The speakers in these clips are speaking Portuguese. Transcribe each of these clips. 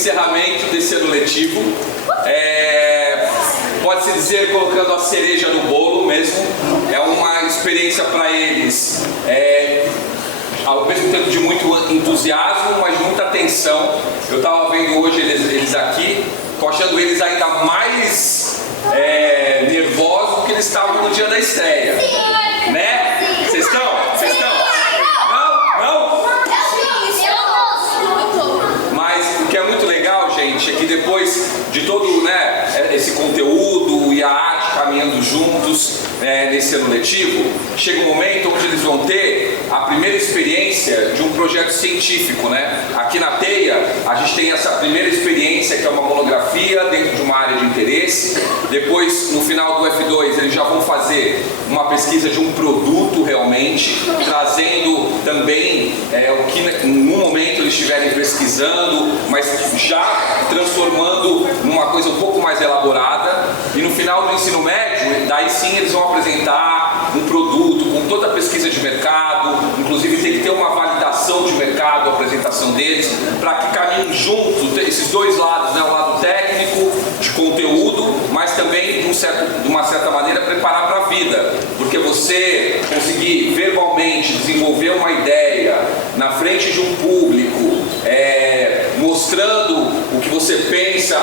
encerramento desse ano letivo. Pode-se dizer, colocando a cereja no bolo mesmo. É uma experiência para eles, ao mesmo tempo de muito entusiasmo, mas de muita tensão. Eu estava vendo hoje eles aqui, tô achando eles ainda mais nervosos do que eles estavam no dia da estreia. Né? Vocês estão? Vocês estão? Não? Mas o que é muito legal, gente, é que depois de todo, né, esse conteúdo e a arte caminhando juntos nesse ano letivo, chega um momento onde eles vão ter a primeira experiência de um projeto científico, né? Aqui na Teia, a gente tem essa primeira experiência, que é uma monografia dentro de uma área de interesse. Depois, no final do F2, eles já vão fazer uma pesquisa de um produto realmente, trazendo também o que no momento eles estiverem pesquisando, mas já transformando numa coisa um pouco mais elaborada. E no final do ensino médio, daí sim eles vão apresentar um produto com toda a pesquisa de mercado, inclusive tem que ter uma validação de mercado, a apresentação deles, para que caminhem juntos esses dois lados, né? O lado técnico, de conteúdo, mas também de uma certa maneira preparar para a vida, porque você conseguir verbalmente desenvolver uma ideia na frente de um público, mostrando o que você pensa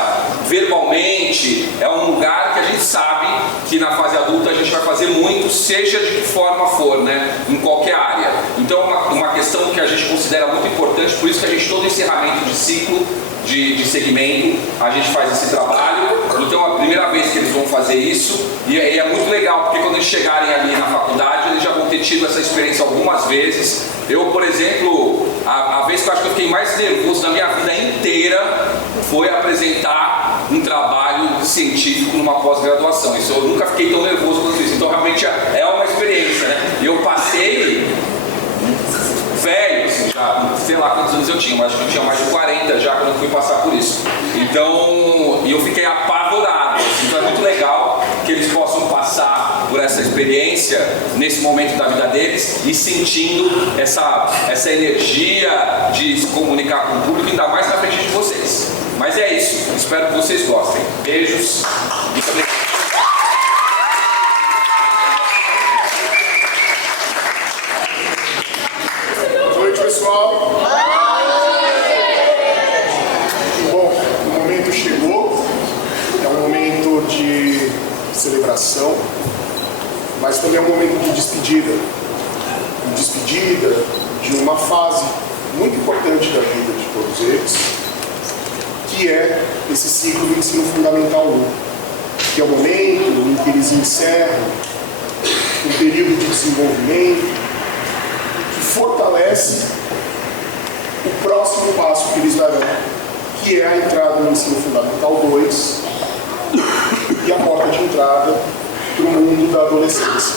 verbalmente, é um lugar que a gente sabe que na fase adulta a gente vai fazer muito, seja de que forma for, né? Em qualquer área. Então uma questão que a gente considera muito importante, por isso que a gente, todo encerramento de ciclo, de segmento, a gente faz esse trabalho. Então é a primeira vez que eles vão fazer isso, e é muito legal, porque quando eles chegarem ali na faculdade, eles já vão ter tido essa experiência algumas vezes. Eu, por exemplo, a vez que eu acho que eu fiquei mais nervoso na minha vida inteira foi apresentar um trabalho científico numa pós-graduação. Isso eu nunca fiquei tão nervoso quanto isso. Então realmente é uma experiência, né? Eu passei velho, assim, já, sei lá quantos anos eu tinha, mas acho que eu tinha mais de 40 já quando eu fui passar por isso. Então, eu fiquei apavorado. Então é muito legal que eles possam passar por essa experiência nesse momento da vida deles e sentindo essa energia de se comunicar com o público, ainda mais na frente de vocês. Mas é isso, espero que vocês gostem. Beijos. Muito obrigado. Pessoal, bom, o momento chegou, é um momento de celebração, mas também é um momento de despedida de uma fase muito importante da vida de todos eles, que é esse ciclo do ensino fundamental 1, que é o momento em que eles encerram um período de desenvolvimento que fortalece o próximo passo que eles darão, que é a entrada no ensino fundamental 2 e a porta de entrada para o mundo da adolescência.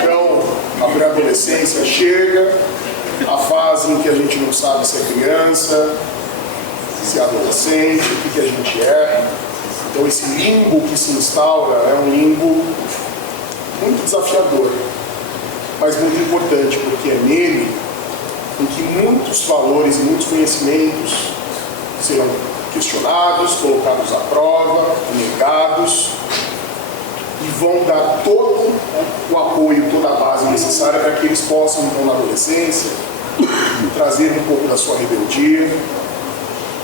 Então, a pré-adolescência chega, a fase em que a gente não sabe se é criança, se é adolescente, o que a gente é. Então, esse limbo que se instaura é um limbo muito desafiador, mas muito importante, porque é nele em que muitos valores e muitos conhecimentos serão questionados, colocados à prova, negados, e vão dar todo o apoio, toda a base necessária para que eles possam, então, na adolescência, trazer um pouco da sua rebeldia,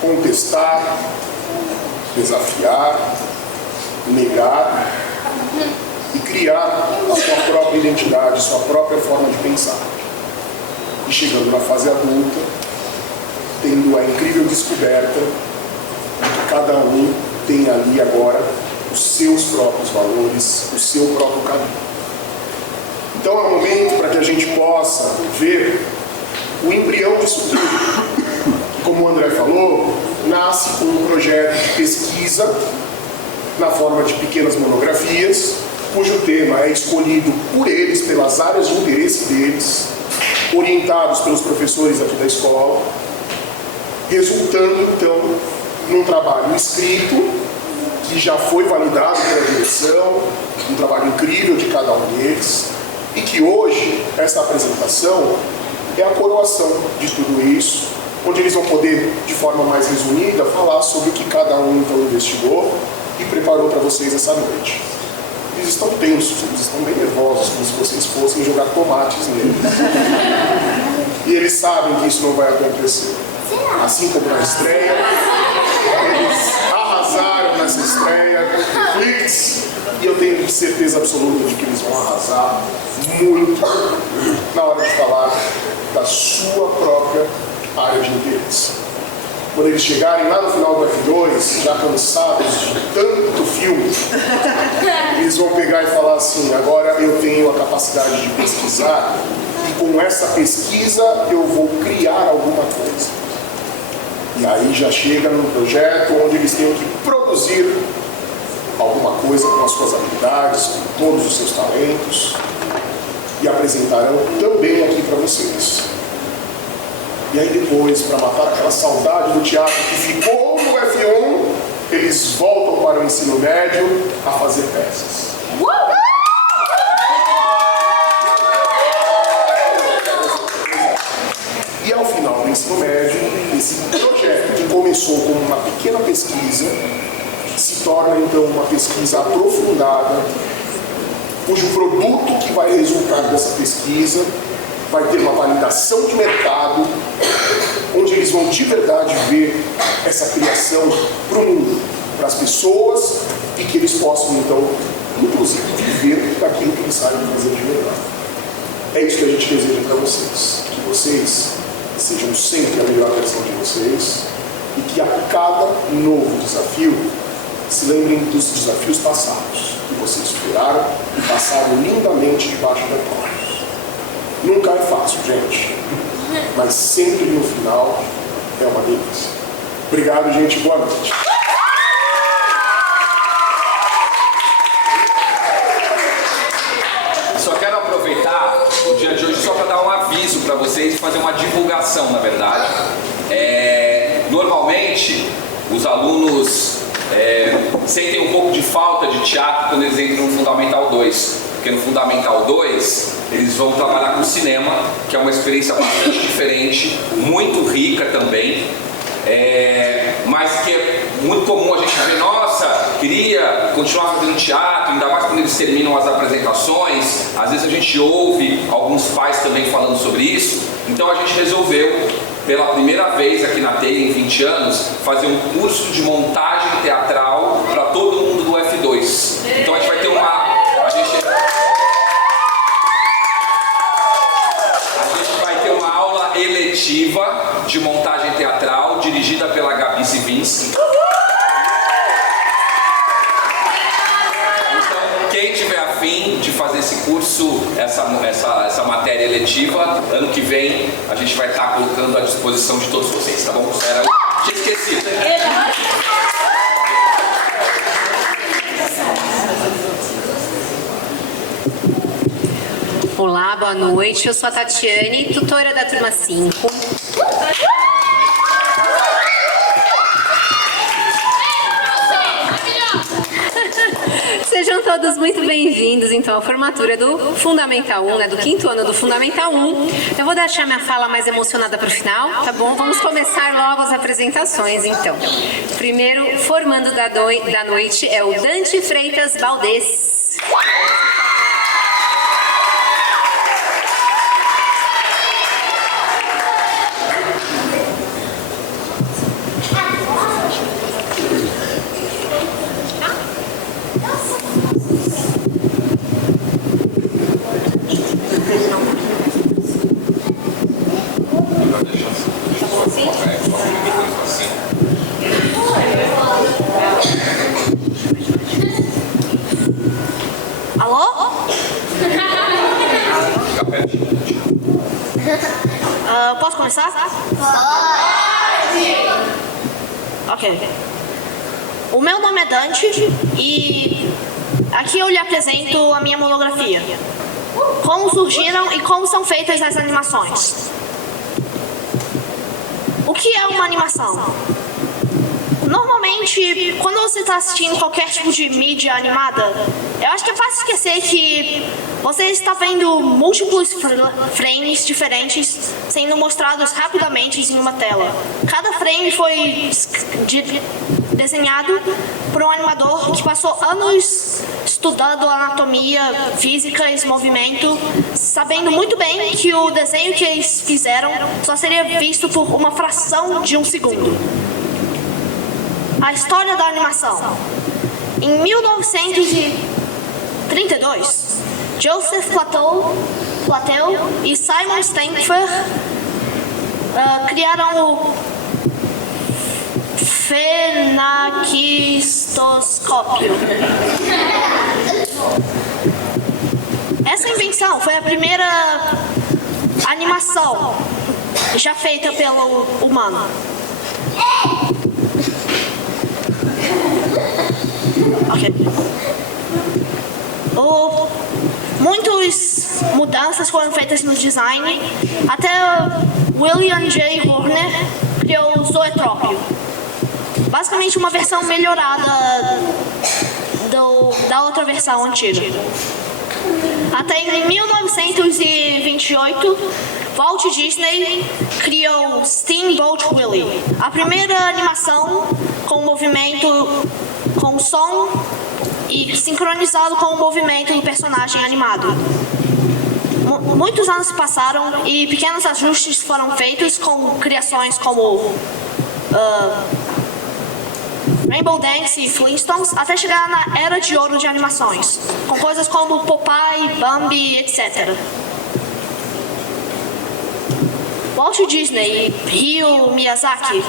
contestar, desafiar, negar e criar a sua própria identidade, sua própria forma de pensar. E chegando na fase adulta, tendo a incrível descoberta de que cada um tem ali agora os seus próprios valores, o seu próprio caminho. Então é um momento para que a gente possa ver o embrião disso tudo. Como o André falou, nasce com um projeto de pesquisa na forma de pequenas monografias, cujo tema é escolhido por eles, pelas áreas de interesse deles, orientados pelos professores aqui da escola, resultando então num trabalho escrito que já foi validado pela direção, um trabalho incrível de cada um deles, e que hoje essa apresentação é a coroação de tudo isso, onde eles vão poder, de forma mais resumida, falar sobre o que cada um então investigou e preparou para vocês essa noite. Eles estão tensos, eles estão bem nervosos, como se vocês fossem jogar tomates neles. E eles sabem que isso não vai acontecer. Assim como na estreia, eles arrasaram nessa estreia com Netflix, e eu tenho certeza absoluta de que eles vão arrasar muito na hora de falar da sua própria área de interesse. Quando eles chegarem lá no final do F2, já cansados de tanto filme, eles vão pegar e falar assim: agora eu tenho a capacidade de pesquisar, e com essa pesquisa eu vou criar alguma coisa. E aí já chega num projeto onde eles têm que produzir alguma coisa com as suas habilidades, com todos os seus talentos, e apresentarão também aqui para vocês. E aí depois, para matar aquela saudade do teatro que ficou no F1, eles voltam para o ensino médio a fazer peças. E ao final do ensino médio, esse projeto que começou como uma pequena pesquisa, se torna então uma pesquisa aprofundada, cujo produto que vai resultar dessa pesquisa vai ter uma validação de mercado, onde eles vão de verdade ver essa criação para o mundo, para as pessoas, e que eles possam então, inclusive, viver daquilo que eles sabem fazer de verdade. É isso que a gente deseja para vocês, que vocês sejam sempre a melhor versão de vocês, e que a cada novo desafio se lembrem dos desafios passados, que vocês superaram e passaram lindamente debaixo da prova. Nunca é fácil, gente, mas sempre no final é uma delícia. Obrigado, gente. Boa noite. Só quero aproveitar o dia de hoje só para dar um aviso para vocês e fazer uma divulgação, na verdade. Normalmente, os alunos sentem um pouco de falta de teatro quando eles entram no Fundamental 2. Porque no Fundamental 2, eles vão trabalhar com cinema, que é uma experiência bastante diferente, muito rica também, mas que é muito comum a gente ver: nossa, queria continuar fazendo teatro, ainda mais quando eles terminam as apresentações. Às vezes a gente ouve alguns pais também falando sobre isso. Então a gente resolveu, pela primeira vez aqui na TEI em 20 anos, fazer um curso de montagem teatral para todo mundo do F2. Então a gente vai ter uma... A gente vai ter uma aula eletiva de montagem teatral dirigida pela Gabi Zivinski. Então, quem tiver afim de fazer esse curso, essa matéria eletiva, ano que vem a gente vai estar colocando à disposição de todos vocês, tá bom? Tinha esquecido. Olá, boa noite. Eu sou a Tatiane, tutora da turma 5. Sejam todos muito bem-vindos, então, à formatura do Fundamental 1, né, do 5º ano do Fundamental 1. Eu vou deixar minha fala mais emocionada para o final, tá bom? Vamos começar logo as apresentações, então. Primeiro, formando da noite é o Dante Freitas Valdez. Alô? Posso começar? Pode! Ok. O meu nome é Dante e aqui eu lhe apresento a minha monografia. Como surgiram e como são feitas as animações. O que é uma animação? Normalmente, quando você está assistindo qualquer tipo de mídia animada, eu acho que é fácil esquecer que você está vendo múltiplos frames diferentes sendo mostrados rapidamente em uma tela. Cada frame foi desenhado por um animador que passou anos estudando anatomia, física e movimento, sabendo muito bem que o desenho que eles fizeram só seria visto por uma fração de um segundo. A história da animação. Em 1932, Joseph Platel e Simon Steinfer criaram o fenaquistoscópio. Essa invenção foi a primeira animação já feita pelo humano. Okay. Muitas mudanças foram feitas no design, até William J. Horner criou o zoetrópio. Basicamente uma versão melhorada da outra versão antiga. Até em 1928, Walt Disney criou Steamboat Willie, a primeira animação com movimento, com som e sincronizado com o movimento do personagem animado. Muitos anos se passaram e pequenos ajustes foram feitos com criações como Rainbow Dance e Flintstones, até chegar na era de ouro de animações, com coisas como Popeye, Bambi, etc. Walt Disney e Hayao Miyazaki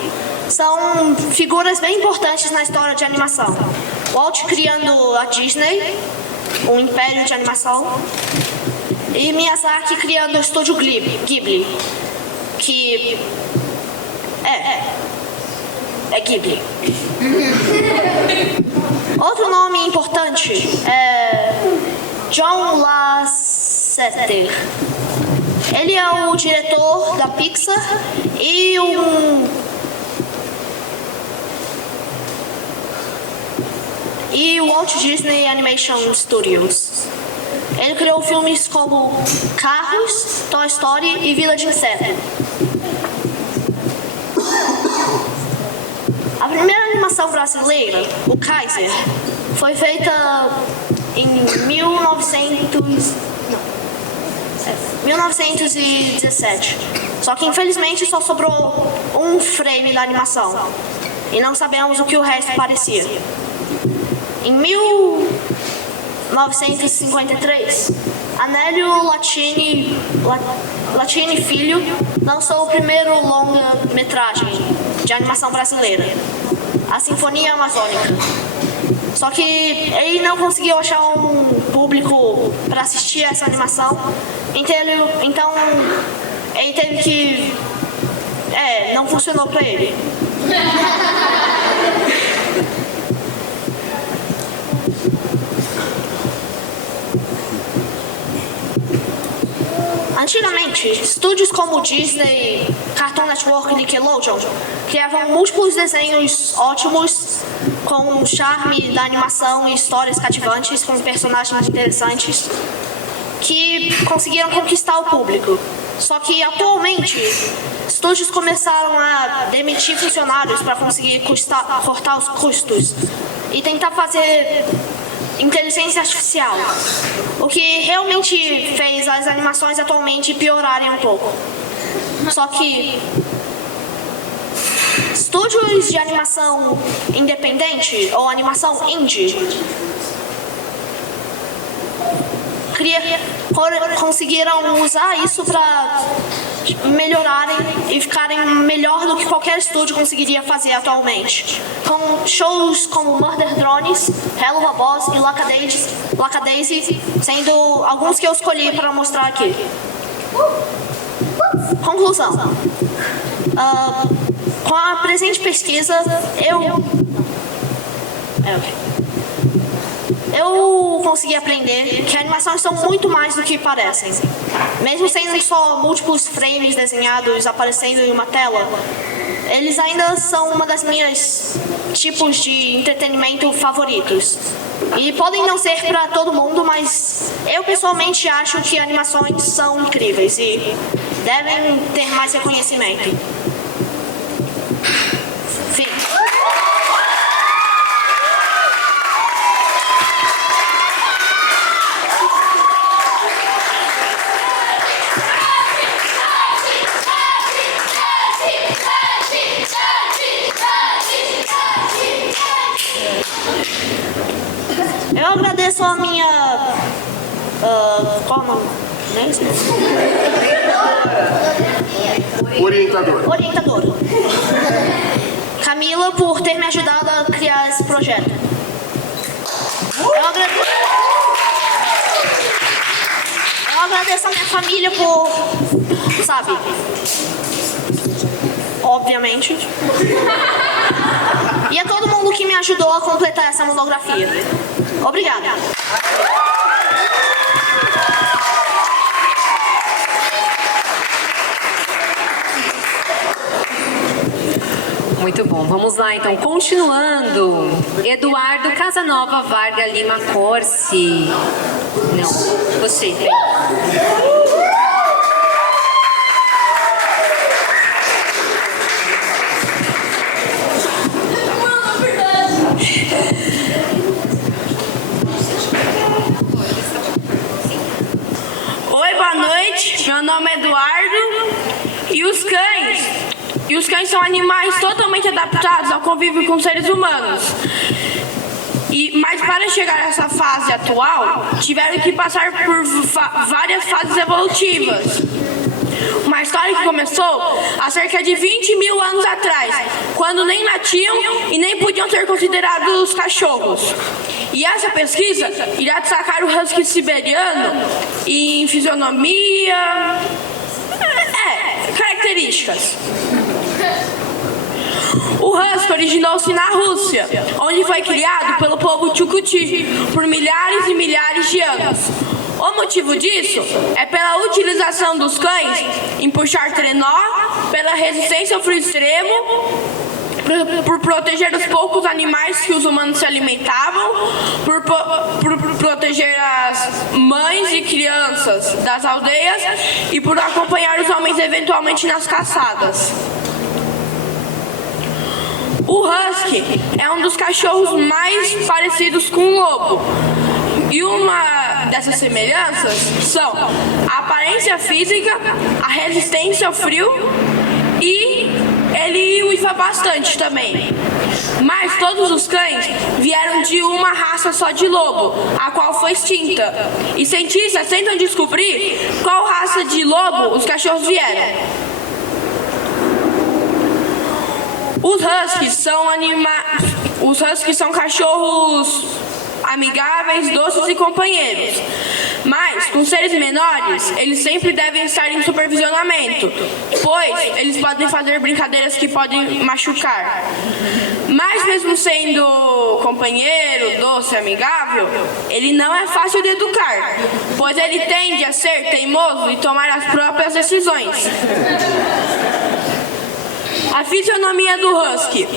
são figuras bem importantes na história de animação. Walt criando a Disney, um império de animação, e Miyazaki criando o estúdio Ghibli, que é Ghibli. Outro nome importante é John Lasseter. Ele é o diretor da Pixar e o Walt Disney Animation Studios. Ele criou filmes como Carros, Toy Story e Vida de Inseto. A primeira animação brasileira, o Kaiser, foi feita em 1917. Só que infelizmente só sobrou um frame da animação. E não sabemos o que o resto parecia. Em 1953, Anelio Latini Filho lançou o primeiro longa-metragem de animação brasileira, a Sinfonia Amazônica. Só que ele não conseguiu achar um público para assistir essa animação, então ele teve que... não funcionou para ele. Antigamente, estúdios como Disney, Cartoon Network e Nickelodeon criavam múltiplos desenhos ótimos com o charme da animação e histórias cativantes com personagens interessantes que conseguiram conquistar o público. Só que atualmente, estúdios começaram a demitir funcionários para conseguir cortar os custos e tentar fazer inteligência artificial, o que realmente fez as animações atualmente piorarem um pouco. Só que estúdios de animação independente ou animação indie conseguiram usar isso para melhorarem e ficarem melhor do que qualquer estúdio conseguiria fazer atualmente. Com shows como Murder Drones, Helluva Boss e Lackadaisy, sendo alguns que eu escolhi para mostrar aqui. Conclusão. Com a presente pesquisa, eu consegui aprender que animações são muito mais do que parecem. Mesmo sendo só múltiplos frames desenhados aparecendo em uma tela, eles ainda são uma das minhas tipos de entretenimento favoritos. E podem não ser para todo mundo, mas eu pessoalmente acho que animações são incríveis e devem ter mais reconhecimento. Fim. Eu agradeço a minha... qual o nome? Orientadora. Camila, por ter me ajudado a criar esse projeto. Eu agradeço a minha família por... sabe? Obviamente. E a todo mundo que me ajudou a completar essa monografia. Obrigada. Muito bom, vamos lá então, continuando. Eduardo Casanova Varga Lima Corsi. Não, você. Oi, boa noite. Meu nome é Eduardo. E os cães são animais totalmente adaptados ao convívio com seres humanos. Mas para chegar a essa fase atual, tiveram que passar por várias fases evolutivas. Uma história que começou há cerca de 20 mil anos atrás, quando nem latiam e nem podiam ser considerados cachorros. E essa pesquisa irá destacar o husky siberiano em fisionomia, características. O husky originou-se na Rússia, onde foi criado pelo povo Chukuty por milhares e milhares de anos. O motivo disso é pela utilização dos cães em puxar trenó, pela resistência ao frio extremo, por proteger os poucos animais que os humanos se alimentavam, por proteger as mães e crianças das aldeias e por acompanhar os homens eventualmente nas caçadas. O husky é um dos cachorros mais parecidos com o lobo. E uma dessas semelhanças são a aparência física, a resistência ao frio e ele uiva bastante também. Mas todos os cães vieram de uma raça só de lobo, a qual foi extinta. E cientistas tentam descobrir qual raça de lobo os cachorros vieram. Os huskies são cachorros amigáveis, doces e companheiros. Mas, com seres menores, eles sempre devem estar em supervisionamento, pois eles podem fazer brincadeiras que podem machucar. Mas, mesmo sendo companheiro, doce e amigável, ele não é fácil de educar, pois ele tende a ser teimoso e tomar as próprias decisões. A fisionomia do husky.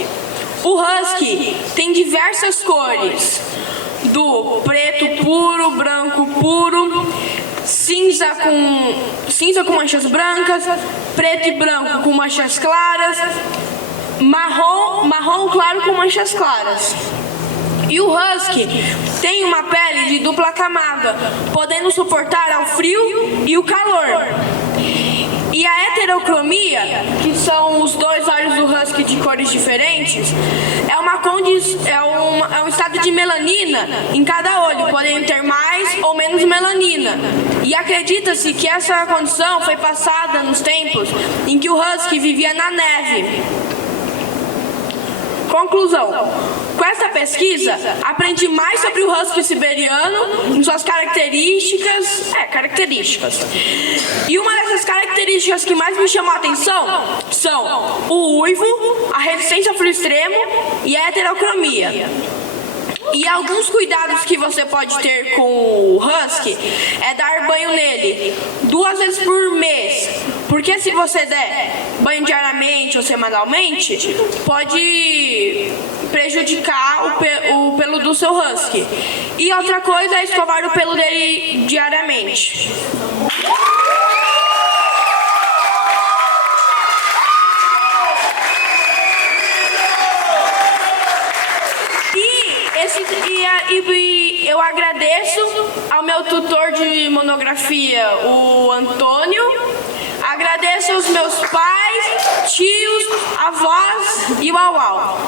O husky tem diversas cores, do preto puro, branco puro, cinza com manchas brancas, preto e branco com manchas claras, marrom claro com manchas claras. E o husky tem uma pele de dupla camada, podendo suportar ao frio e o calor. E a heterocromia, que são os dois olhos do husky de cores diferentes, é um estado de melanina em cada olho, podendo ter mais ou menos melanina. E acredita-se que essa condição foi passada nos tempos em que o husky vivia na neve. Conclusão. Com essa pesquisa, aprendi mais sobre o husky siberiano, em suas características. E uma dessas características que mais me chamou a atenção são o uivo, a resistência ao frio extremo e a heterocromia. E alguns cuidados que você pode ter com o husky é dar banho nele 2 vezes por mês, Porque se você der banho diariamente ou semanalmente, pode prejudicar o pelo do seu husky. E outra coisa é escovar o pelo dele diariamente. E eu agradeço ao meu tutor de monografia, o Antônio. Agradeço aos meus pais, tios, avós e o Uau.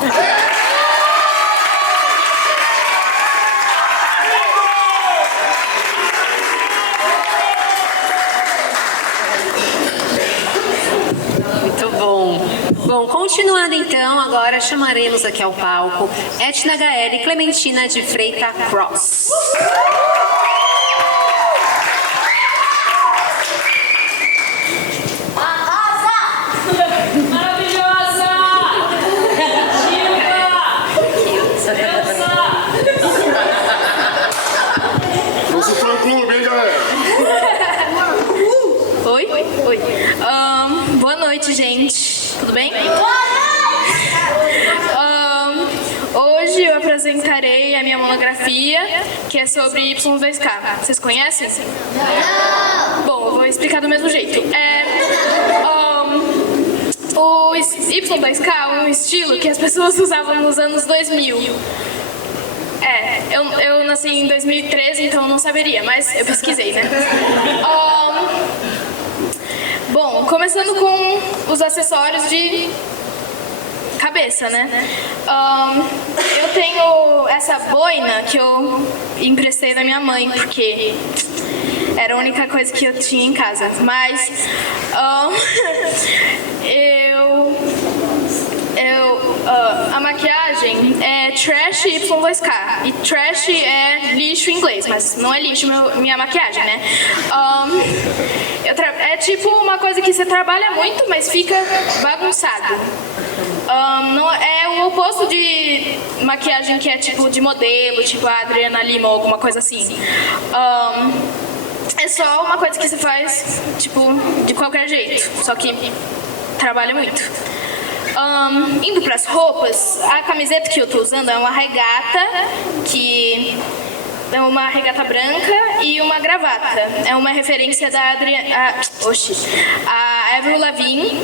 Muito bom. Bom, continuando então, agora chamaremos aqui ao palco Etna Gaeli Clementina de Freita Cross. Trouxe o fã clube, hein, galera? Oi? Oi. Boa noite, gente. Tudo bem? Hoje eu apresentarei a minha monografia, que é sobre Y2K. Vocês conhecem? Bom, eu vou explicar do mesmo jeito. O Y2K é um estilo que as pessoas usavam nos anos 2000. Eu nasci em 2013, então eu não saberia, mas eu pesquisei, né? Bom, começando com os acessórios de cabeça, né? Eu tenho essa boina que eu emprestei da minha mãe, porque era a única coisa que eu tinha em casa. Mas a maquiagem é trash Y2K. E trash é lixo em inglês, mas não é lixo minha maquiagem, né? É tipo uma coisa que você trabalha muito, mas fica bagunçado. Não, é o oposto de maquiagem que é tipo de modelo, tipo a Adriana Lima ou alguma coisa assim. É só uma coisa que você faz, tipo, de qualquer jeito, só que trabalha muito. Indo para as roupas, a camiseta que eu tô usando é uma regata, que é uma regata branca e uma gravata. É uma referência da a Avril Lavigne,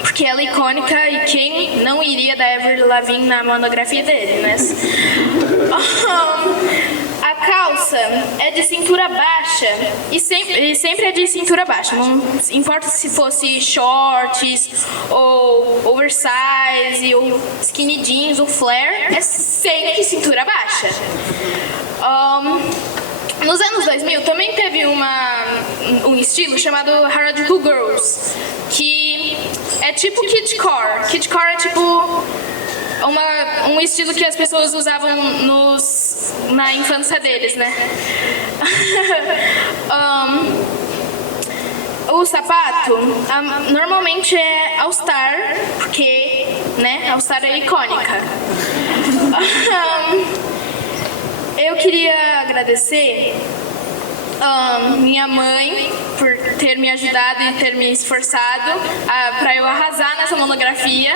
porque ela é icônica e quem não iria da Avril Lavigne na monografia dele, né? A calça é de cintura baixa e sempre é de cintura baixa. Não importa se fosse shorts ou oversize ou skinny jeans ou flare, é sempre cintura baixa. Nos anos 2000 também teve um estilo chamado Harajuku Girls, que é tipo kidcore. Kidcore é tipo um estilo que as pessoas usavam na infância deles, né? O sapato normalmente é All Star, porque, né, All Star é icônica. Eu queria agradecer minha mãe por ter me ajudado e ter me esforçado para eu arrasar nessa monografia.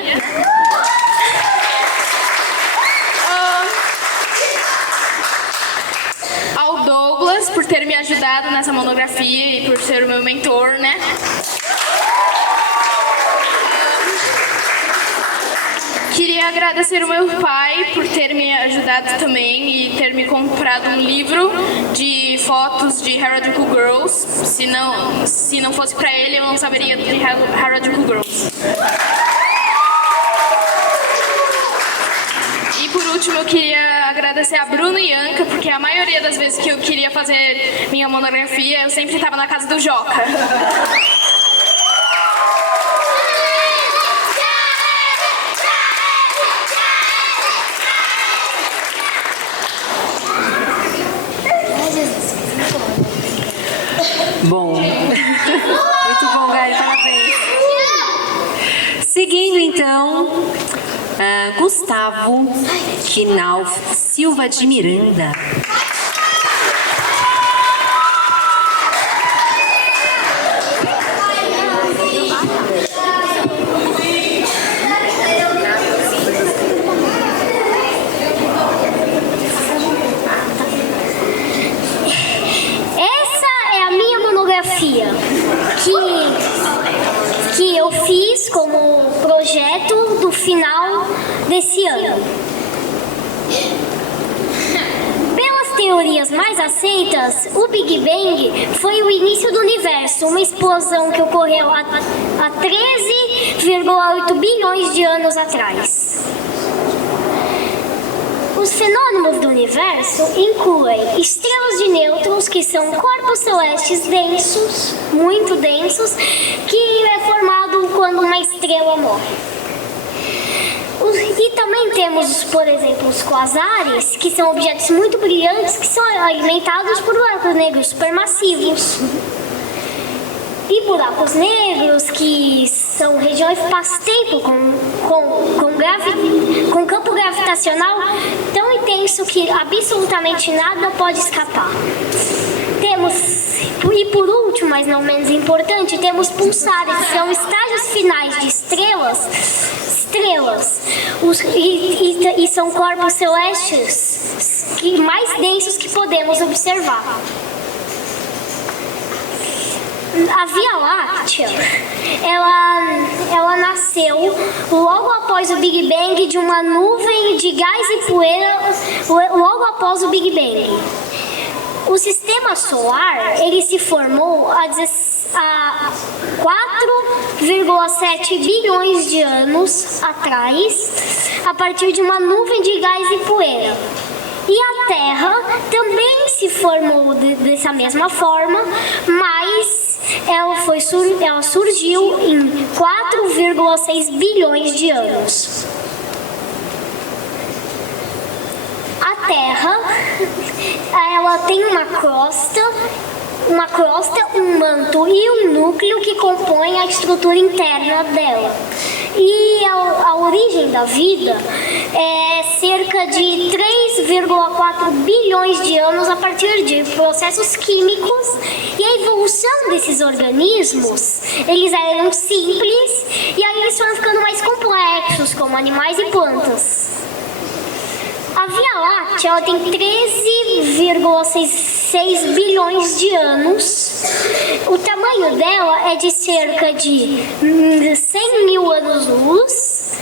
Ao Douglas por ter me ajudado nessa monografia e por ser o meu mentor, né? Queria agradecer o meu pai por ter me ajudado também e ter me comprado um livro de fotos de Harajuku Girls. Se não fosse pra ele, eu não saberia de Harajuku Girls. E por último, eu queria agradecer a Bruno e Anca, porque a maioria das vezes que eu queria fazer minha monografia, eu sempre estava na casa do Joca. Bom, muito bom, Gaeli, parabéns. Seguindo então, Gustavo Quinal Silva de Miranda. geografia, que eu fiz como projeto do final desse ano. Pelas teorias mais aceitas, o Big Bang foi o início do universo, uma explosão que ocorreu há 13,8 bilhões de anos atrás. Os fenômenos do universo incluem estrelas de nêutrons, que são corpos celestes densos, muito densos, que é formado quando uma estrela morre. E também temos, por exemplo, os quasares, que são objetos muito brilhantes que são alimentados por buracos negros supermassivos. E buracos negros, que são regiões espaço-tempo com campo gravitacional tão intenso que absolutamente nada pode escapar. E por último, mas não menos importante, temos pulsares, que são estágios finais de estrelas, e são corpos celestes mais densos que podemos observar. A Via Láctea, ela nasceu logo após o Big Bang de uma nuvem de gás e poeira, logo após o Big Bang. O sistema solar, ele se formou há 4,7 bilhões de anos atrás, a partir de uma nuvem de gás e poeira. E a Terra também se formou dessa mesma forma, mas ela surgiu em 4,6 bilhões de anos. A Terra, ela tem uma crosta, um manto e um núcleo que compõem a estrutura interna dela. E a origem da vida é cerca de 3,4 bilhões de anos a partir de processos químicos, e a evolução desses organismos, eles eram simples e aí eles foram ficando mais complexos, como animais e plantas. A Via Láctea, ela tem 13,6 bilhões de anos. O tamanho dela é de cerca de 100 mil anos-luz.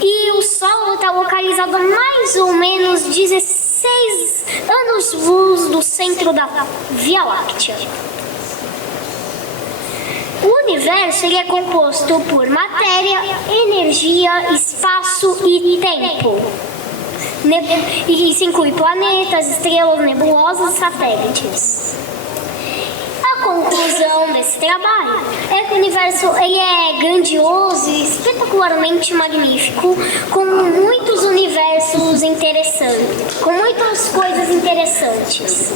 E o Sol está localizado a mais ou menos 16 anos-luz do centro da Via Láctea. O universo, ele é composto por matéria, energia, espaço e tempo. E isso inclui planetas, estrelas, nebulosas e satélites. A conclusão desse trabalho é que o universo ele é grandioso e espetacularmente magnífico, com muitos universos interessantes, com muitas coisas interessantes.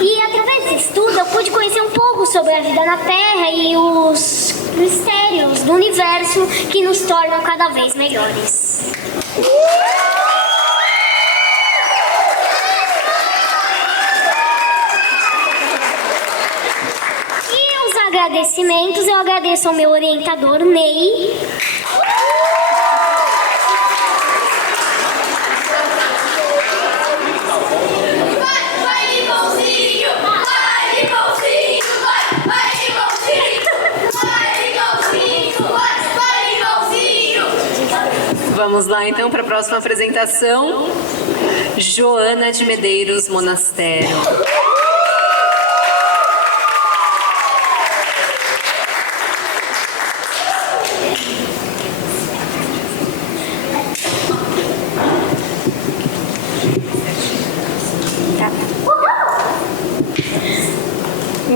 E através desse estudo eu pude conhecer um pouco sobre a vida na Terra e os mistérios do universo que nos tornam cada vez melhores. Agradecimentos, eu agradeço ao meu orientador, Ney. Vamos lá então para a próxima apresentação. Joana de Medeiros Monastério.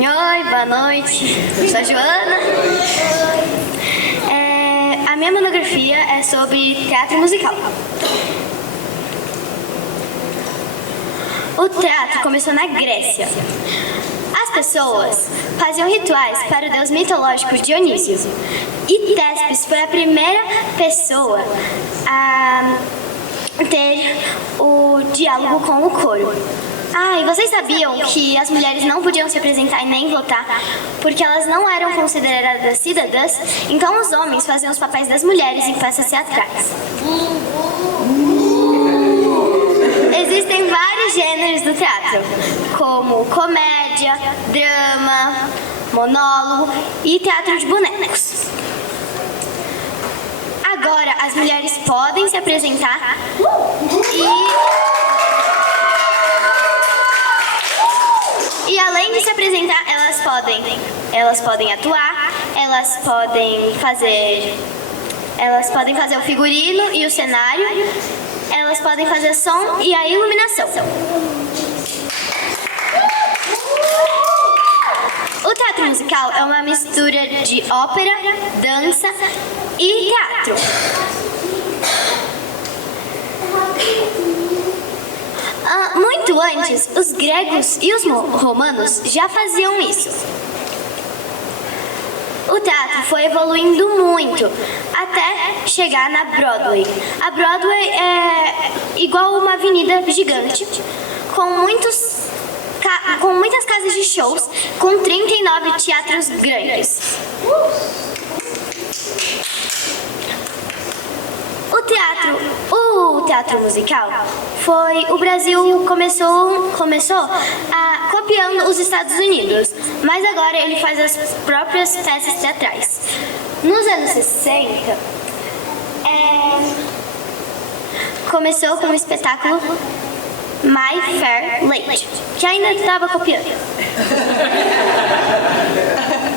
Oi, boa noite. Eu sou a Joana. A minha monografia é sobre teatro musical. O teatro começou na Grécia. As pessoas faziam rituais para o deus mitológico Dionísio. E Téspis foi a primeira pessoa a ter o diálogo com o coro. E vocês sabiam que as mulheres não podiam se apresentar e nem votar porque elas não eram consideradas cidadãs? Então os homens faziam os papéis das mulheres em peças teatrais. Existem vários gêneros do teatro, como comédia, comédia, drama, monólogo e teatro de bonecos. Agora as mulheres podem se apresentar e além de se apresentar, elas podem atuar, elas podem fazer o figurino e o cenário, elas podem fazer som e a iluminação. O teatro musical é uma mistura de ópera, dança e teatro. Muito antes, os gregos e os romanos já faziam isso. O teatro foi evoluindo muito até chegar na Broadway. A Broadway é igual uma avenida gigante com muitas casas de shows, com 39 teatros grandes. O teatro musical o Brasil começou copiando os Estados Unidos, mas agora ele faz as próprias peças teatrais. Nos anos 60, começou com o espetáculo My Fair Lady, que ainda estava copiando.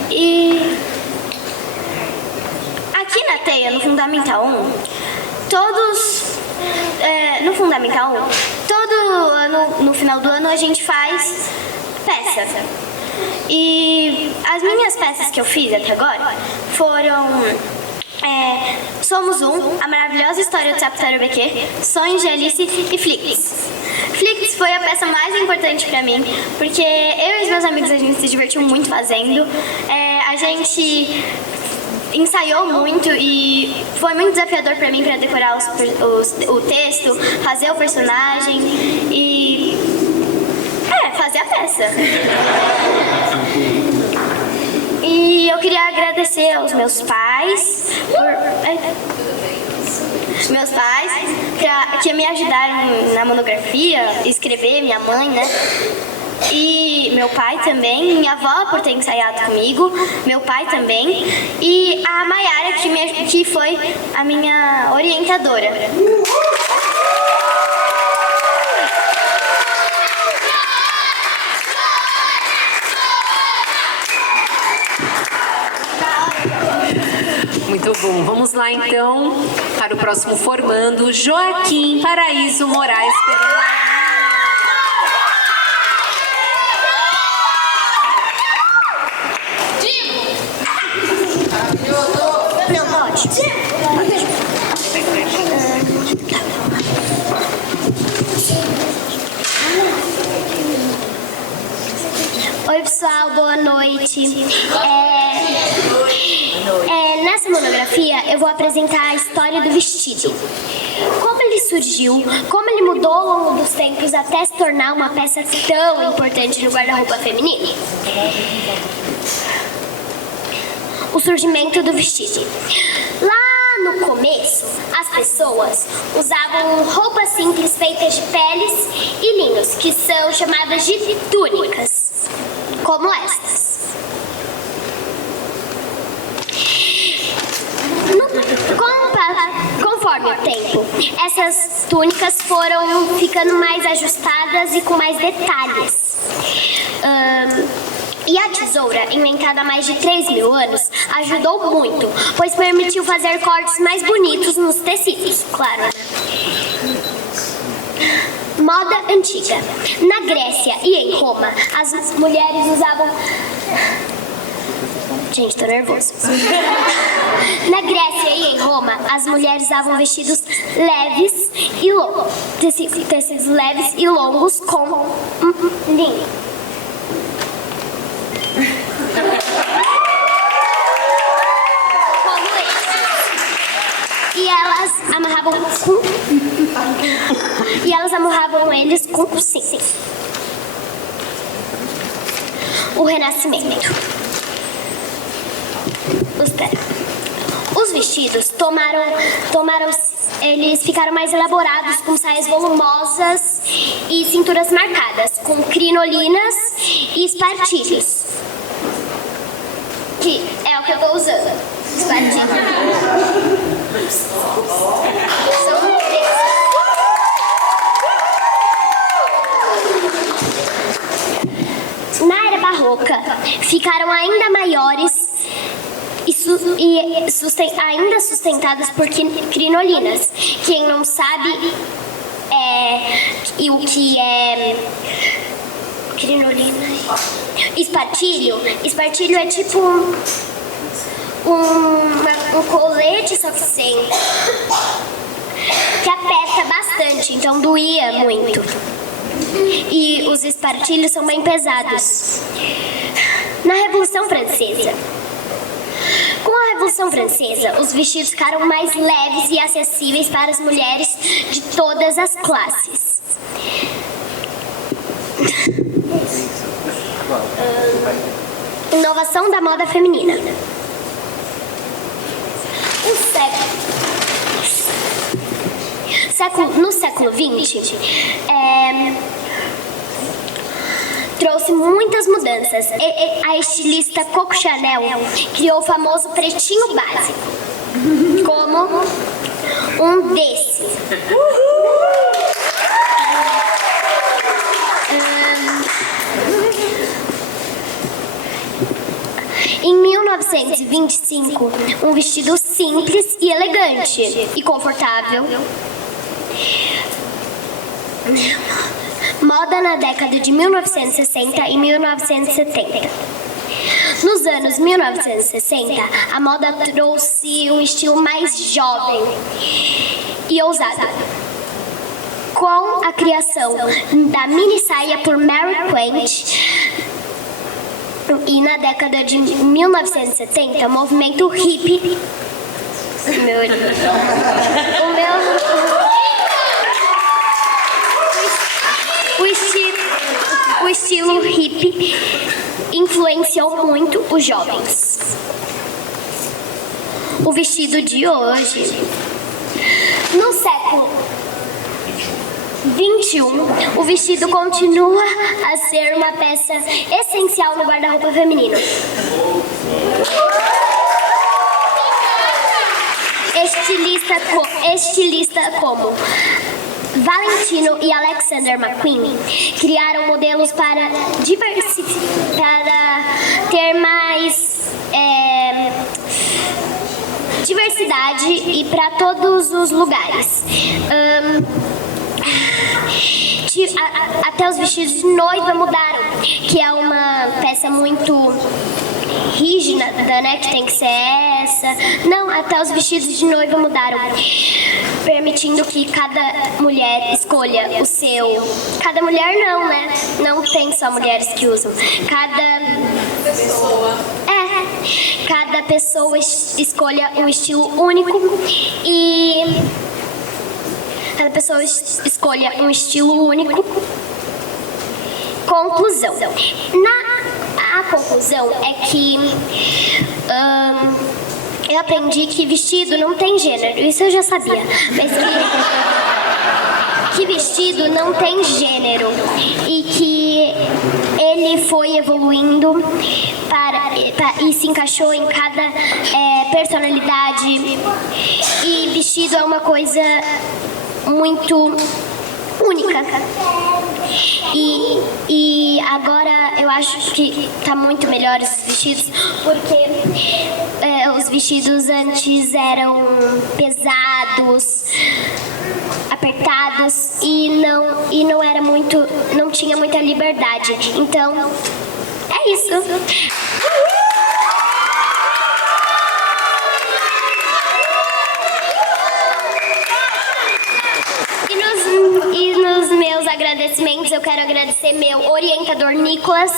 E aqui na TEIA, no Fundamental 1, todo ano, no final do ano, a gente faz peça. E as minhas peças que eu fiz até agora foram Somos Um, A Maravilhosa História do Sapo Tarabequê, Sonhos de Alice e Flicks. Flicks foi a peça mais importante pra mim, porque eu e os meus amigos, a gente se divertiu muito fazendo. A gente ensaiou muito e foi muito desafiador pra mim pra decorar o texto, fazer o personagem e fazer a peça. E eu queria agradecer aos meus pais que me ajudaram na monografia, escrever, minha mãe, né? E meu pai também, minha avó por ter ensaiado comigo, meu pai também, e a Mayara que foi a minha orientadora. Muito bom. Vamos lá então para o próximo formando, Joaquim Paraíso Moraes Pereira. Não, pode. Oi, pessoal, boa noite. Nessa monografia eu vou apresentar a história do vestido. Como ele surgiu, como ele mudou ao longo dos tempos até se tornar uma peça tão importante no guarda-roupa feminino. O surgimento do vestido. Lá no começo, as pessoas usavam roupas simples feitas de peles e linhos, que são chamadas de túnicas, como estas. Conforme o tempo, essas túnicas foram ficando mais ajustadas e com mais detalhes. E a tesoura, inventada há mais de 3.000 anos, ajudou muito, pois permitiu fazer cortes mais bonitos nos tecidos, claro, né? Moda antiga. Na Grécia e em Roma, as mulheres usavam... Gente, tô nervoso. Na Grécia e em Roma, as mulheres usavam vestidos leves e longos. Tecidos leves e longos com linho. Como esses. E elas amarravam eles com cintos. O Renascimento. Os vestidos eles ficaram mais elaborados, com saias volumosas e cinturas marcadas, com crinolinas e espartilhos. Que é o que eu tô usando. Espartilhos. São 3. Na era barroca, ficaram ainda maiores ainda sustentadas por crinolinas. Quem não sabe e o que é crinolina? Espartilho é tipo um colete, só que sem, que aperta bastante, então doía muito. E os espartilhos são bem pesados. Na Revolução Francesa, com a Revolução Francesa, os vestidos ficaram mais leves e acessíveis para as mulheres de todas as classes. Inovação da moda feminina. No século XX, trouxe muitas mudanças. A estilista Coco Chanel criou o famoso pretinho básico, como um desse. Em 1925, um vestido simples e elegante e confortável. Moda na década de 1960 e 1970. Nos anos 1960, a moda trouxe um estilo mais jovem e ousado, com a criação da mini saia por Mary Quant. E na década de 1970, o movimento hippie. O estilo hippie influenciou muito os jovens. O vestido de hoje, no século XXI, o vestido continua a ser uma peça essencial no guarda-roupa feminino. Estilistas como Valentino e Alexander McQueen criaram modelos para ter mais diversidade e para todos os lugares. Até os vestidos de noiva mudaram, que é uma peça muito rígida, né, que tem que ser essa. Não, até os vestidos de noiva mudaram, permitindo que cada mulher escolha o seu. Cada mulher não, né? Não tem só mulheres que usam. Cada pessoa escolha um estilo único e cada pessoa escolha um estilo único. Conclusão. A conclusão é que eu aprendi que vestido não tem gênero. Isso eu já sabia. Mas que vestido não tem gênero. E que ele foi evoluindo e se encaixou em cada personalidade. E vestido é uma coisa muito única. E agora eu acho que tá muito melhor esses vestidos, porque os vestidos antes eram pesados, apertados e não era muito, não tinha muita liberdade. Então, é isso. E nos meus agradecimentos, eu quero agradecer meu orientador Nicolas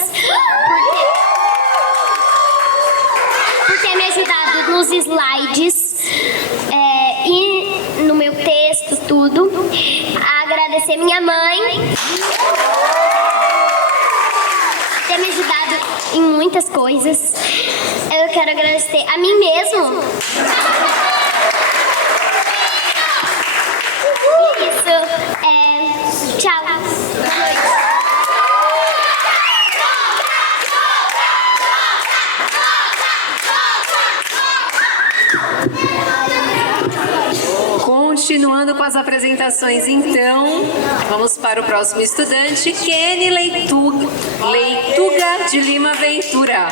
por ter me ajudado nos slides e no meu texto, tudo. Agradecer minha mãe por ter me ajudado em muitas coisas. Eu quero agradecer a mim mesmo. Tchau. Boa noite. Continuando com as apresentações, então, vamos para o próximo estudante, Kenny Leituga de Lima Ventura.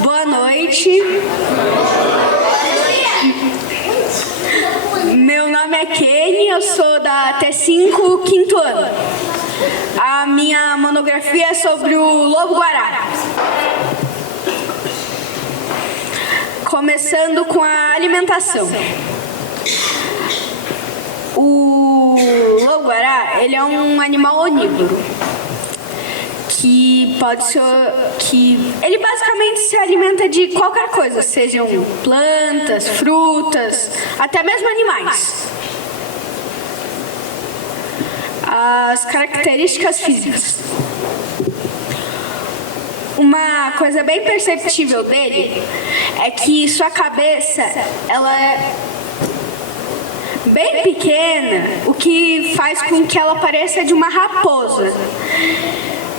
Boa noite. Meu nome é Kenny, eu sou da T5, quinto ano. A minha monografia é sobre o lobo-guará. Começando com a alimentação. O lobo-guará, ele é um animal onívoro. Ele basicamente se alimenta de qualquer coisa, sejam plantas, frutas, até mesmo animais. As características físicas. Uma coisa bem perceptível dele é que sua cabeça, ela é bem pequena, o que faz com que ela pareça de uma raposa.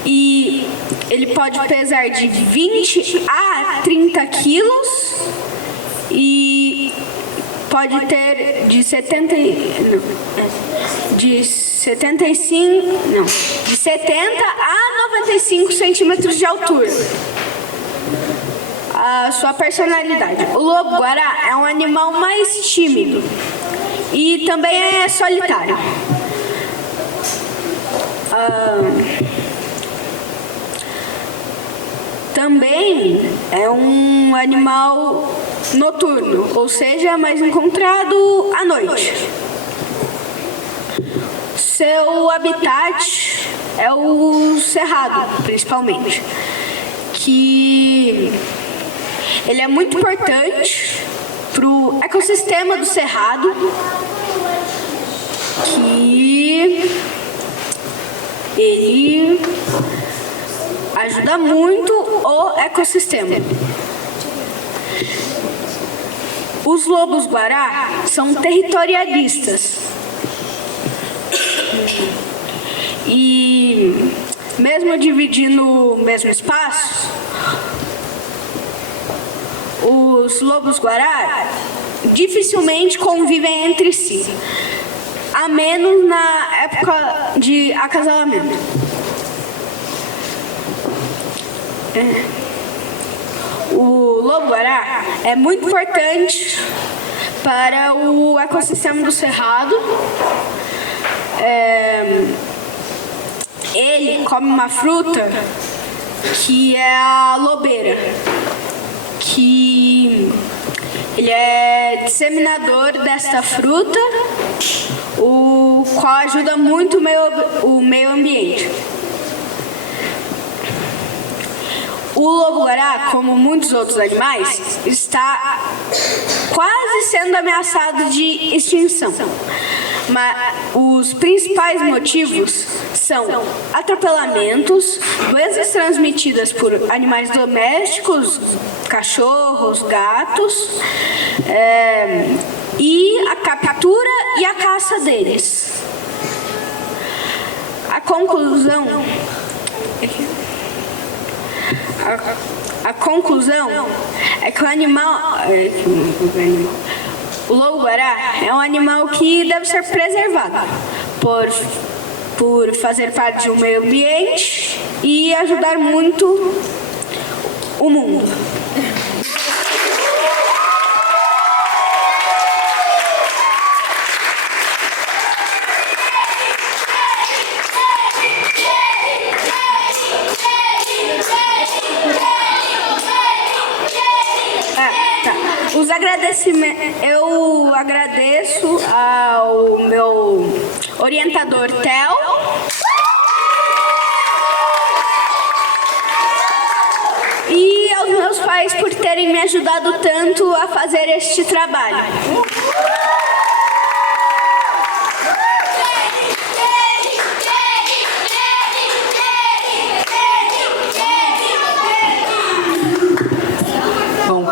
E ele pode pesar de 20 a 30 quilos e pode ter de 70 a 95 centímetros de altura. A sua personalidade. O lobo-guará é um animal mais tímido e também é solitário. Também é um animal noturno, ou seja, é mais encontrado à noite. Seu habitat é o cerrado, principalmente, que ele é muito importante para o ecossistema do cerrado, que ele ajuda muito o ecossistema. Os lobos-guará são territorialistas. E mesmo dividindo o mesmo espaço, os lobos-guará dificilmente convivem entre si, a menos na época de acasalamento. O lobo-guará é muito importante para o ecossistema do cerrado. Ele come uma fruta que é a lobeira, que ele é disseminador desta fruta, o qual ajuda muito o meio ambiente. O lobo-guará, como muitos outros animais, está quase sendo ameaçado de extinção. Mas os principais motivos são atropelamentos, doenças transmitidas por animais domésticos, cachorros, gatos, e a captura e a caça deles. A conclusão é que o lobo-guará é um animal que deve ser preservado por fazer parte de um meio ambiente e ajudar muito o mundo. Os agradecimentos, eu agradeço ao meu orientador Theo e aos meus pais por terem me ajudado tanto a fazer este trabalho.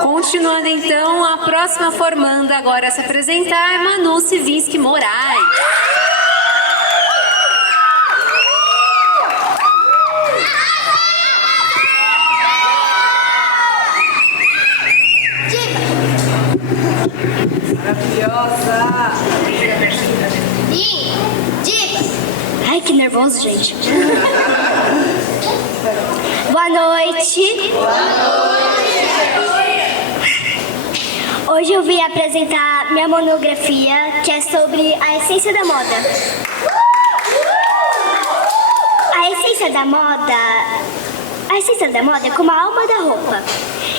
Continuando então, a próxima formanda agora a se apresentar, Manu Sivinski Moraes. Ai, que nervoso, gente. Boa noite. Hoje eu vim apresentar minha monografia, que é sobre a essência da moda. A essência da moda é como a alma da roupa.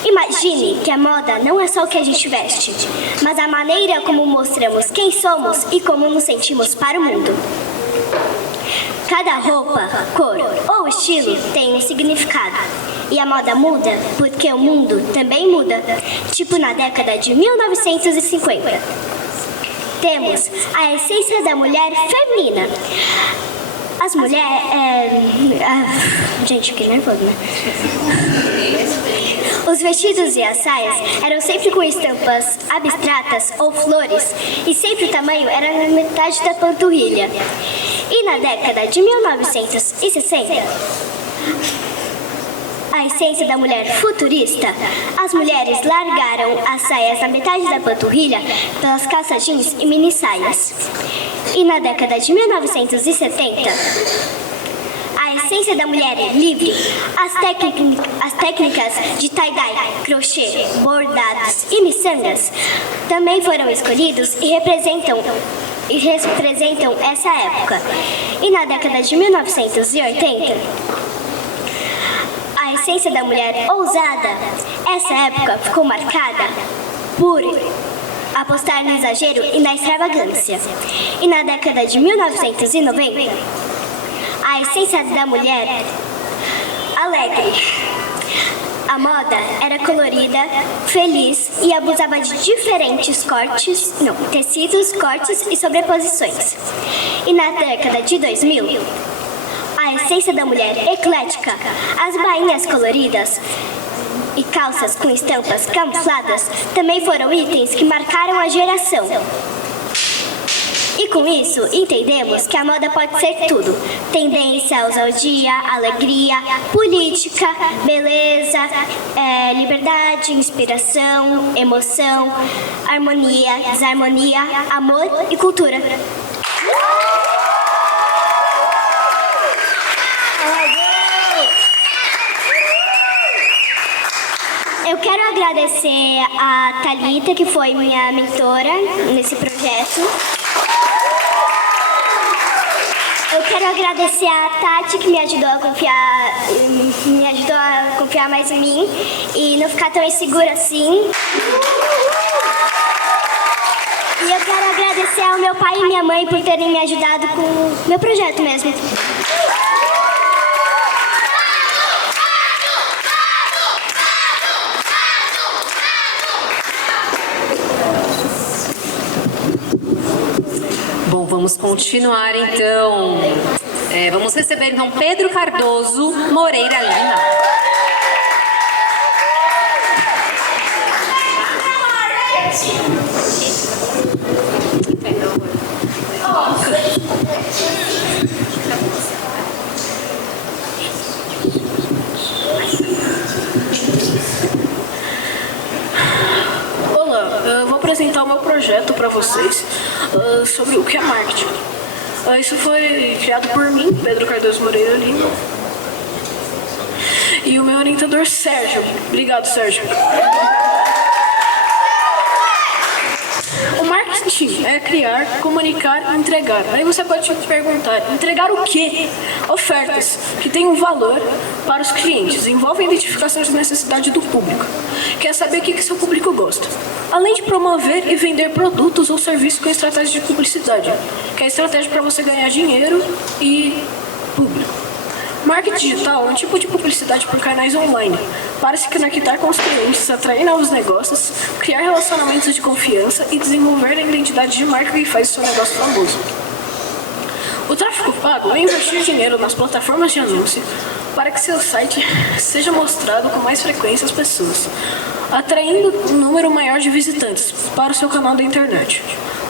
Imagine que a moda não é só o que a gente veste, mas a maneira como mostramos quem somos e como nos sentimos para o mundo. Cada roupa, cor ou estilo tem um significado. E a moda muda porque o mundo também muda. Tipo na década de 1950. Temos a essência da mulher feminina. As mulheres... Gente, fiquei nervosa, né? Os vestidos e as saias eram sempre com estampas abstratas ou flores, e sempre o tamanho era na metade da panturrilha. E na década de 1960, a essência da mulher futurista, as mulheres largaram as saias na metade da panturrilha pelas calças jeans e mini saias. E na década de 1970, a essência da mulher é livre. As técnicas de tie-dye, crochê, bordados e miçangas também foram escolhidos e representam essa época. E na década de 1980, a essência da mulher ousada, essa época ficou marcada por apostar no exagero e na extravagância. E na década de 1990, a essência da mulher alegre. A moda era colorida, feliz e abusava de diferentes tecidos, cortes e sobreposições. E na década de 2000, a essência da mulher eclética, as bainhas coloridas e calças com estampas camufladas também foram itens que marcaram a geração. E com isso, entendemos que a moda pode ser tudo. Tendência, ousadia, alegria, política, beleza, liberdade, inspiração, emoção, harmonia, desarmonia, amor e cultura. Eu quero agradecer a Thalita, que foi minha mentora nesse projeto. Eu quero agradecer a Tati, que me ajudou a confiar mais em mim e não ficar tão insegura assim. E eu quero agradecer ao meu pai e minha mãe por terem me ajudado com o meu projeto mesmo. Bom, vamos continuar então. Vamos receber então Pedro Cardoso Moreira Lima. Olá, eu vou apresentar o meu projeto para vocês sobre o que é marketing. Isso foi criado por mim, Pedro Cardoso Moreira Lima, e o meu orientador Sérgio. Obrigado, Sérgio. O marketing é criar, comunicar e entregar. Aí você pode te perguntar, entregar o quê? Ofertas que têm um valor para os clientes, envolvem a identificação de necessidade do público. Quer saber o que seu público gosta. Além de promover e vender produtos ou serviços com estratégia de publicidade, que é a estratégia para você ganhar dinheiro e público. Marketing digital é um tipo de publicidade por canais online, para se conectar com os clientes, atrair novos negócios, criar relacionamentos de confiança e desenvolver a identidade de marca que faz o seu negócio famoso. O tráfego tráfego pago é investir dinheiro nas plataformas de anúncio para que seu site seja mostrado com mais frequência às pessoas, atraindo um número maior de visitantes para o seu canal da internet.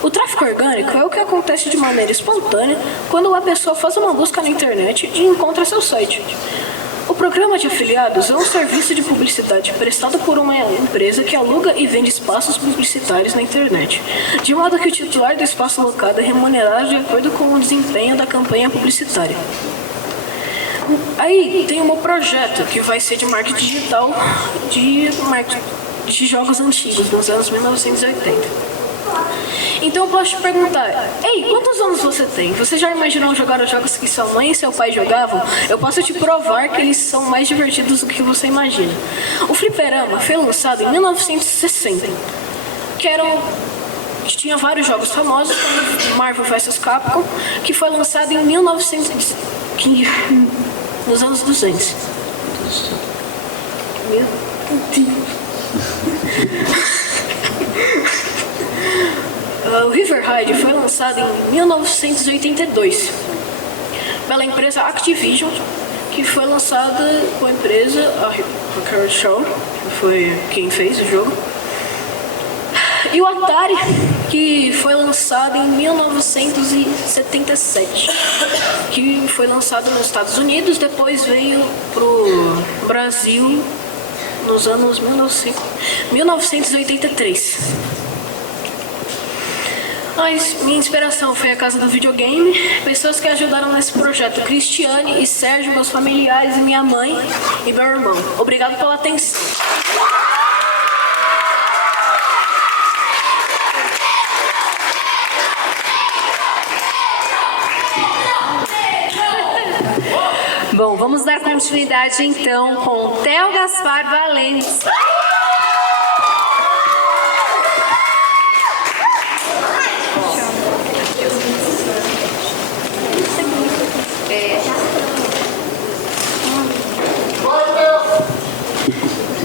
O tráfego orgânico é o que acontece de maneira espontânea quando uma pessoa faz uma busca na internet e encontra seu site. O programa de afiliados é um serviço de publicidade prestado por uma empresa que aluga e vende espaços publicitários na internet, de modo que o titular do espaço alocado é remunerado de acordo com o desempenho da campanha publicitária. Aí tem um projeto que vai ser de marketing digital de jogos antigos, dos anos 1980. Então eu posso te perguntar, ei, quantos anos você tem? Você já imaginou jogar os jogos que sua mãe e seu pai jogavam? Eu posso te provar que eles são mais divertidos do que você imagina. O fliperama foi lançado em 1960, que tinha vários jogos famosos, como Marvel vs Capcom, que foi lançado em 1900, nos anos 200. Meu Deus. O River Raid foi lançado em 1982 pela empresa Activision, que foi lançada com a empresa Rocket Show, que foi quem fez o jogo, e o Atari, que foi lançado em 1977, que foi lançado nos Estados Unidos, depois veio pro Brasil nos anos 1983. Mas minha inspiração foi a Casa do Videogame, pessoas que ajudaram nesse projeto, Cristiane e Sérgio, meus familiares, e minha mãe e meu irmão. Obrigado pela atenção. Bom, vamos dar continuidade então com Theo Gaspar Valença.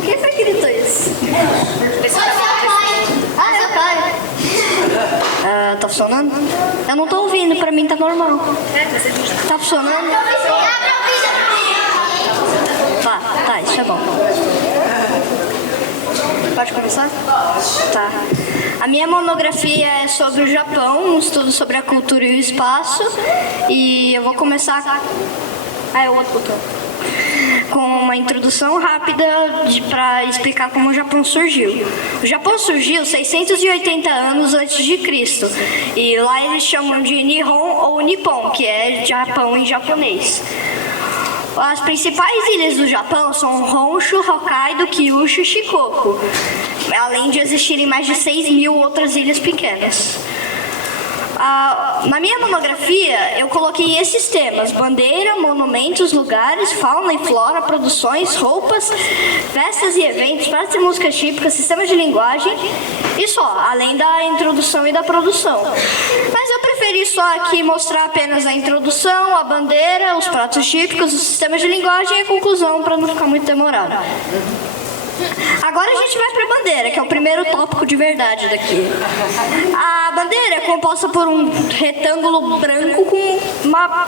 Quem foi que gritou isso? Ah, meu pai. Tá funcionando? Eu não tô ouvindo, pra mim tá normal. Tá funcionando? Tá, isso é bom. Pode começar? Tá. A minha monografia é sobre o Japão, um estudo sobre a cultura e o espaço. E eu vou começar... Ah, é o outro botão. Com uma introdução rápida para explicar como o Japão surgiu. O Japão surgiu 680 anos antes de Cristo. E lá eles chamam de Nihon ou Nippon, que é Japão em japonês. As principais ilhas do Japão são Honshu, Hokkaido, Kyushu e Shikoku, além de existirem mais de 6.000 outras ilhas pequenas. Na minha monografia, eu coloquei esses temas: bandeira, monumentos, lugares, fauna e flora, produções, roupas, festas e eventos, pratos e músicas típicas, sistemas de linguagem e só, além da introdução e da produção. Mas eu preferi só aqui mostrar apenas a introdução, a bandeira, os pratos típicos, os sistemas de linguagem e a conclusão, para não ficar muito demorado. Agora a gente vai para a bandeira, que é o primeiro tópico de verdade daqui. A bandeira é composta por um retângulo branco com uma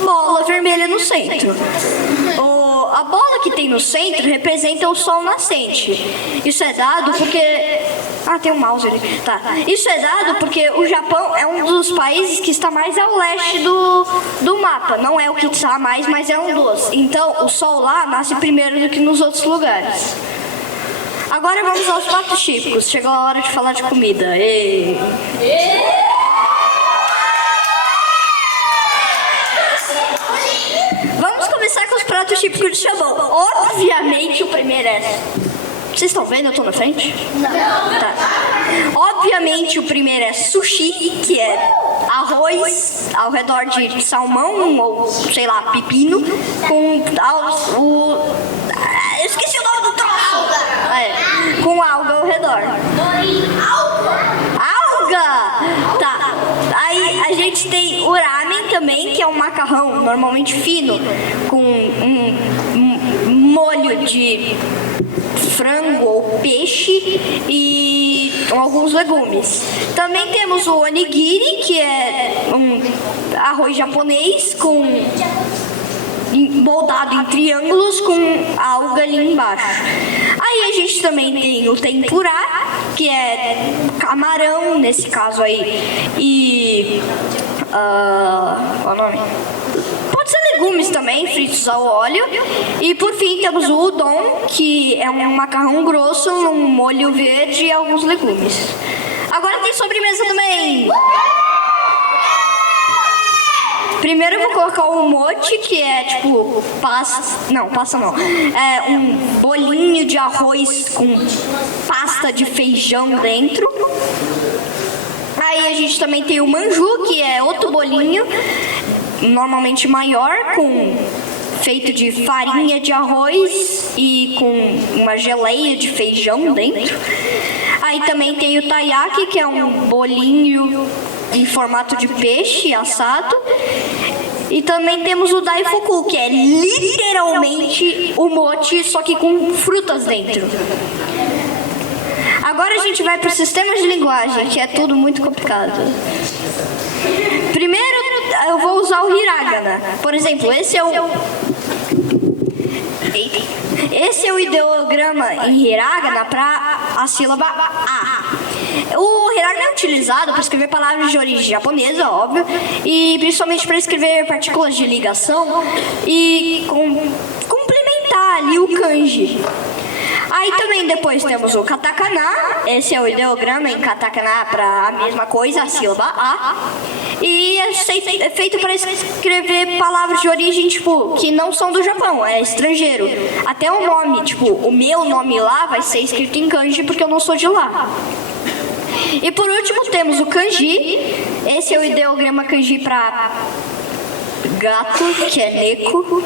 bola vermelha no centro. A bola que tem no centro representa o sol nascente. Isso é dado porque... Ah, tem um mouse ali. Tá. Isso é dado porque o Japão é um dos países que está mais ao leste do mapa. Não é o que está mais, mas é um dos. Então, o sol lá nasce primeiro do que nos outros lugares. Agora vamos aos pratos típicos. Chegou a hora de falar de comida. Ei. Vamos começar com os pratos típicos de Japão. Obviamente o primeiro é... Vocês estão vendo? Eu tô na frente? Não. Tá. Obviamente o primeiro é sushi, que é arroz ao redor de salmão ou, sei lá, pepino, com eu esqueci o nome do troço. Com alga ao redor. Alga! Tá. Aí a gente tem o ramen também, que é um macarrão normalmente fino, com um molho de frango ou peixe e alguns legumes. Também temos o onigiri, que é um arroz japonês moldado em triângulos com alga ali embaixo. Aí a gente também tem o tempurá, que é camarão, nesse caso aí, e... qual o nome? Pode ser legumes também, fritos ao óleo. E por fim temos o udon, que é um macarrão grosso, um molho verde e alguns legumes. Agora tem sobremesa também! Primeiro eu vou colocar o mochi, que é tipo pasta não. É um bolinho de arroz com pasta de feijão dentro. Aí a gente também tem o manju, que é outro bolinho, normalmente maior, feito de farinha de arroz e com uma geleia de feijão dentro. Aí também tem o taiyaki, que é um bolinho em formato de peixe assado. E também temos o daifuku, que é literalmente o mochi, só que com frutas dentro. Agora a gente vai para o sistema de linguagem, que é tudo muito complicado. Primeiro eu vou usar o hiragana. Por exemplo, esse é o ideograma em hiragana para a sílaba A. O hiragana é utilizado para escrever palavras de origem japonesa, óbvio, e principalmente para escrever partículas de ligação e complementar ali o kanji. Aí também depois temos o katakana, esse é o ideograma em katakana para a mesma coisa, a sílaba A. E é feito para escrever palavras de origem, tipo, que não são do Japão, é estrangeiro. Até o nome, tipo, o meu nome lá vai ser escrito em kanji porque eu não sou de lá. E por último temos o kanji, esse é o ideograma kanji para gato, que é neko.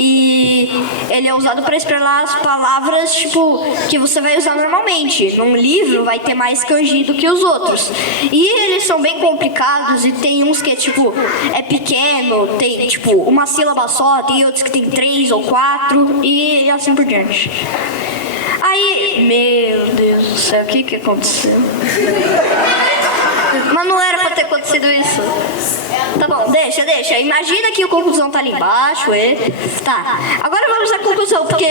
E ele é usado para expressar as palavras, tipo, que você vai usar normalmente. Num livro vai ter mais kanji do que os outros. E eles são bem complicados e tem uns que é, tipo, é pequeno, tem, tipo, uma sílaba só, tem outros que tem 3 ou 4 e assim por diante. Aí, meu Deus do céu, o que aconteceu? Mas não era pra ter acontecido isso. Tá bom, deixa. Imagina que a conclusão tá ali embaixo. Tá, agora vamos à conclusão, porque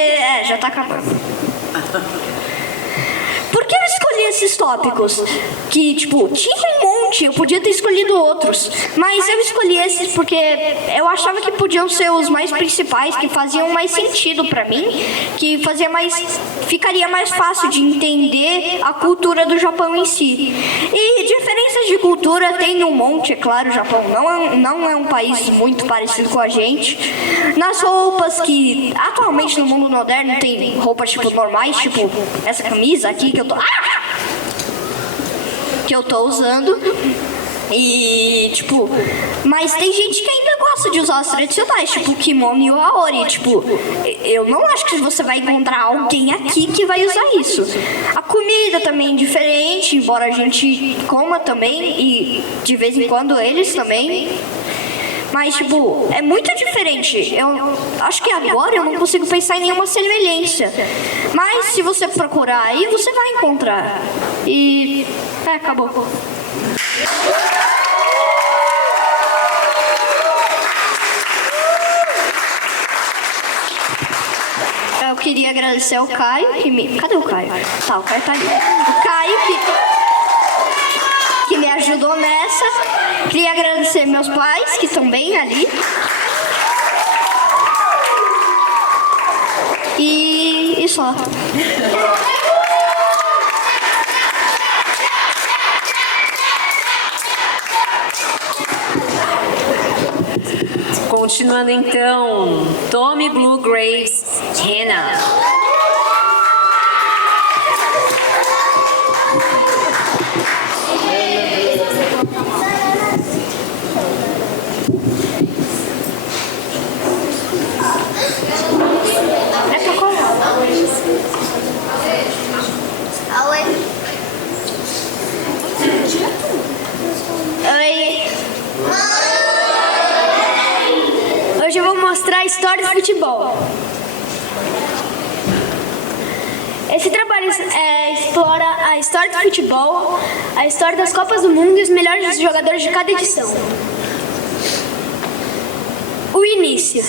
já tá acabando. Por que eu escolhi esses tópicos? Que, tipo, tinha um monte, eu podia ter escolhido outros. Mas eu escolhi esses porque eu achava que podiam ser os mais principais, que faziam mais sentido pra mim, que ficaria mais fácil de entender a cultura do Japão em si. E diferenças de cultura tem um monte, é claro, o Japão não é um país muito parecido com a gente. Nas roupas, que atualmente no mundo moderno tem roupas, tipo, normais, tipo essa camisa aqui que eu tô usando. E, tipo, mas tem gente que ainda gosta de usar as tradicionais, tipo kimono e o aori. Tipo, eu não acho que você vai encontrar alguém aqui que vai usar isso. A comida também é diferente, embora a gente coma também, e de vez em quando eles também. Mas, tipo, é muito diferente. Eu acho que agora eu não consigo pensar em nenhuma semelhança. Mas se você procurar aí, você vai encontrar. E... acabou. Eu queria agradecer ao Caio que Cadê o Caio? Tá, o Caio tá ali. O Caio que me ajudou nessa. Queria agradecer meus pais, que estão bem ali. E só. Continuando então, Tommy Blue Graves, Hannah. Hoje eu vou mostrar a história do futebol. Esse trabalho explora a história do futebol, a história das Copas do Mundo e os melhores jogadores de cada edição. O início.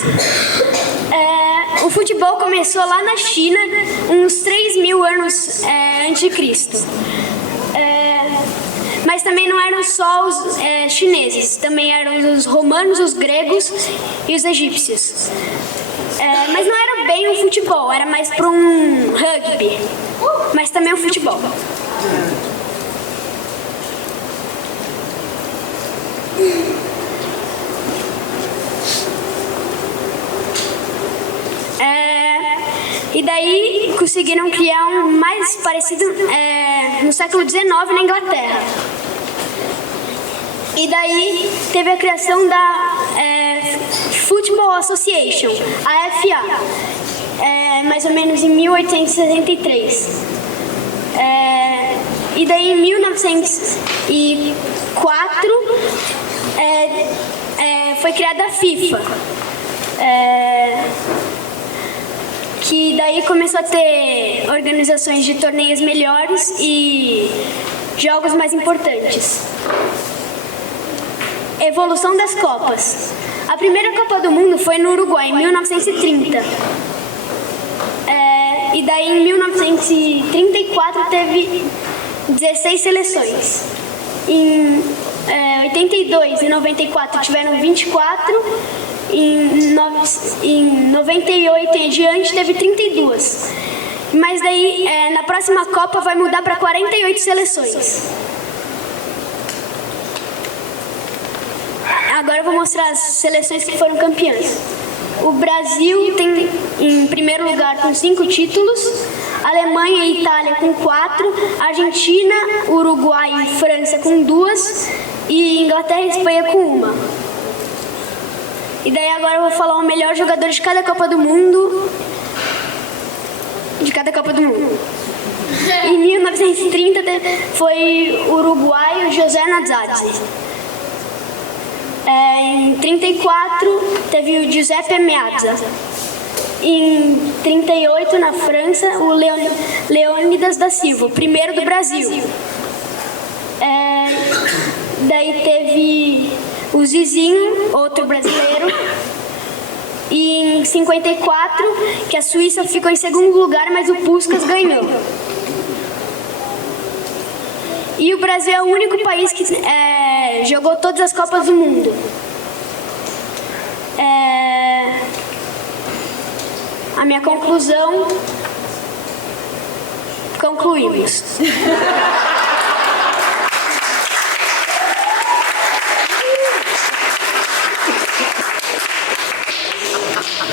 O futebol começou lá na China, uns 3.000 anos antes de Cristo. Mas também não eram só os chineses, também eram os romanos, os gregos e os egípcios. Mas não era bem um futebol, era mais para um rugby, mas também um futebol. E daí conseguiram criar um mais parecido no século XIX na Inglaterra. E daí teve a criação da Football Association, a FA, mais ou menos em 1863. E daí em 1904 foi criada a FIFA. Que daí começou a ter organizações de torneios melhores e jogos mais importantes. Evolução das Copas. A primeira Copa do Mundo foi no Uruguai, em 1930. E daí em 1934 teve 16 seleções. Em 82 e 94 tiveram 24. Em 98 em diante teve 32. Mas daí na próxima Copa vai mudar para 48 seleções. Agora eu vou mostrar as seleções que foram campeãs. O Brasil tem em primeiro lugar com 5 títulos, Alemanha e Itália com 4, Argentina, Uruguai e França com 2 e Inglaterra e Espanha com 1. E daí agora eu vou falar o melhor jogador de cada Copa do Mundo. Em 1930 foi o uruguaio José Nazzazzi. Em 34 teve o Giuseppe Meazza. Em 38 na França o Leônidas da Silva, o primeiro do Brasil. Daí teve o Zizinho, outro brasileiro. E em 54, que a Suíça ficou em segundo lugar, mas o Puskás ganhou. E o Brasil é o único país que jogou todas as Copas do Mundo. A minha conclusão... Concluímos.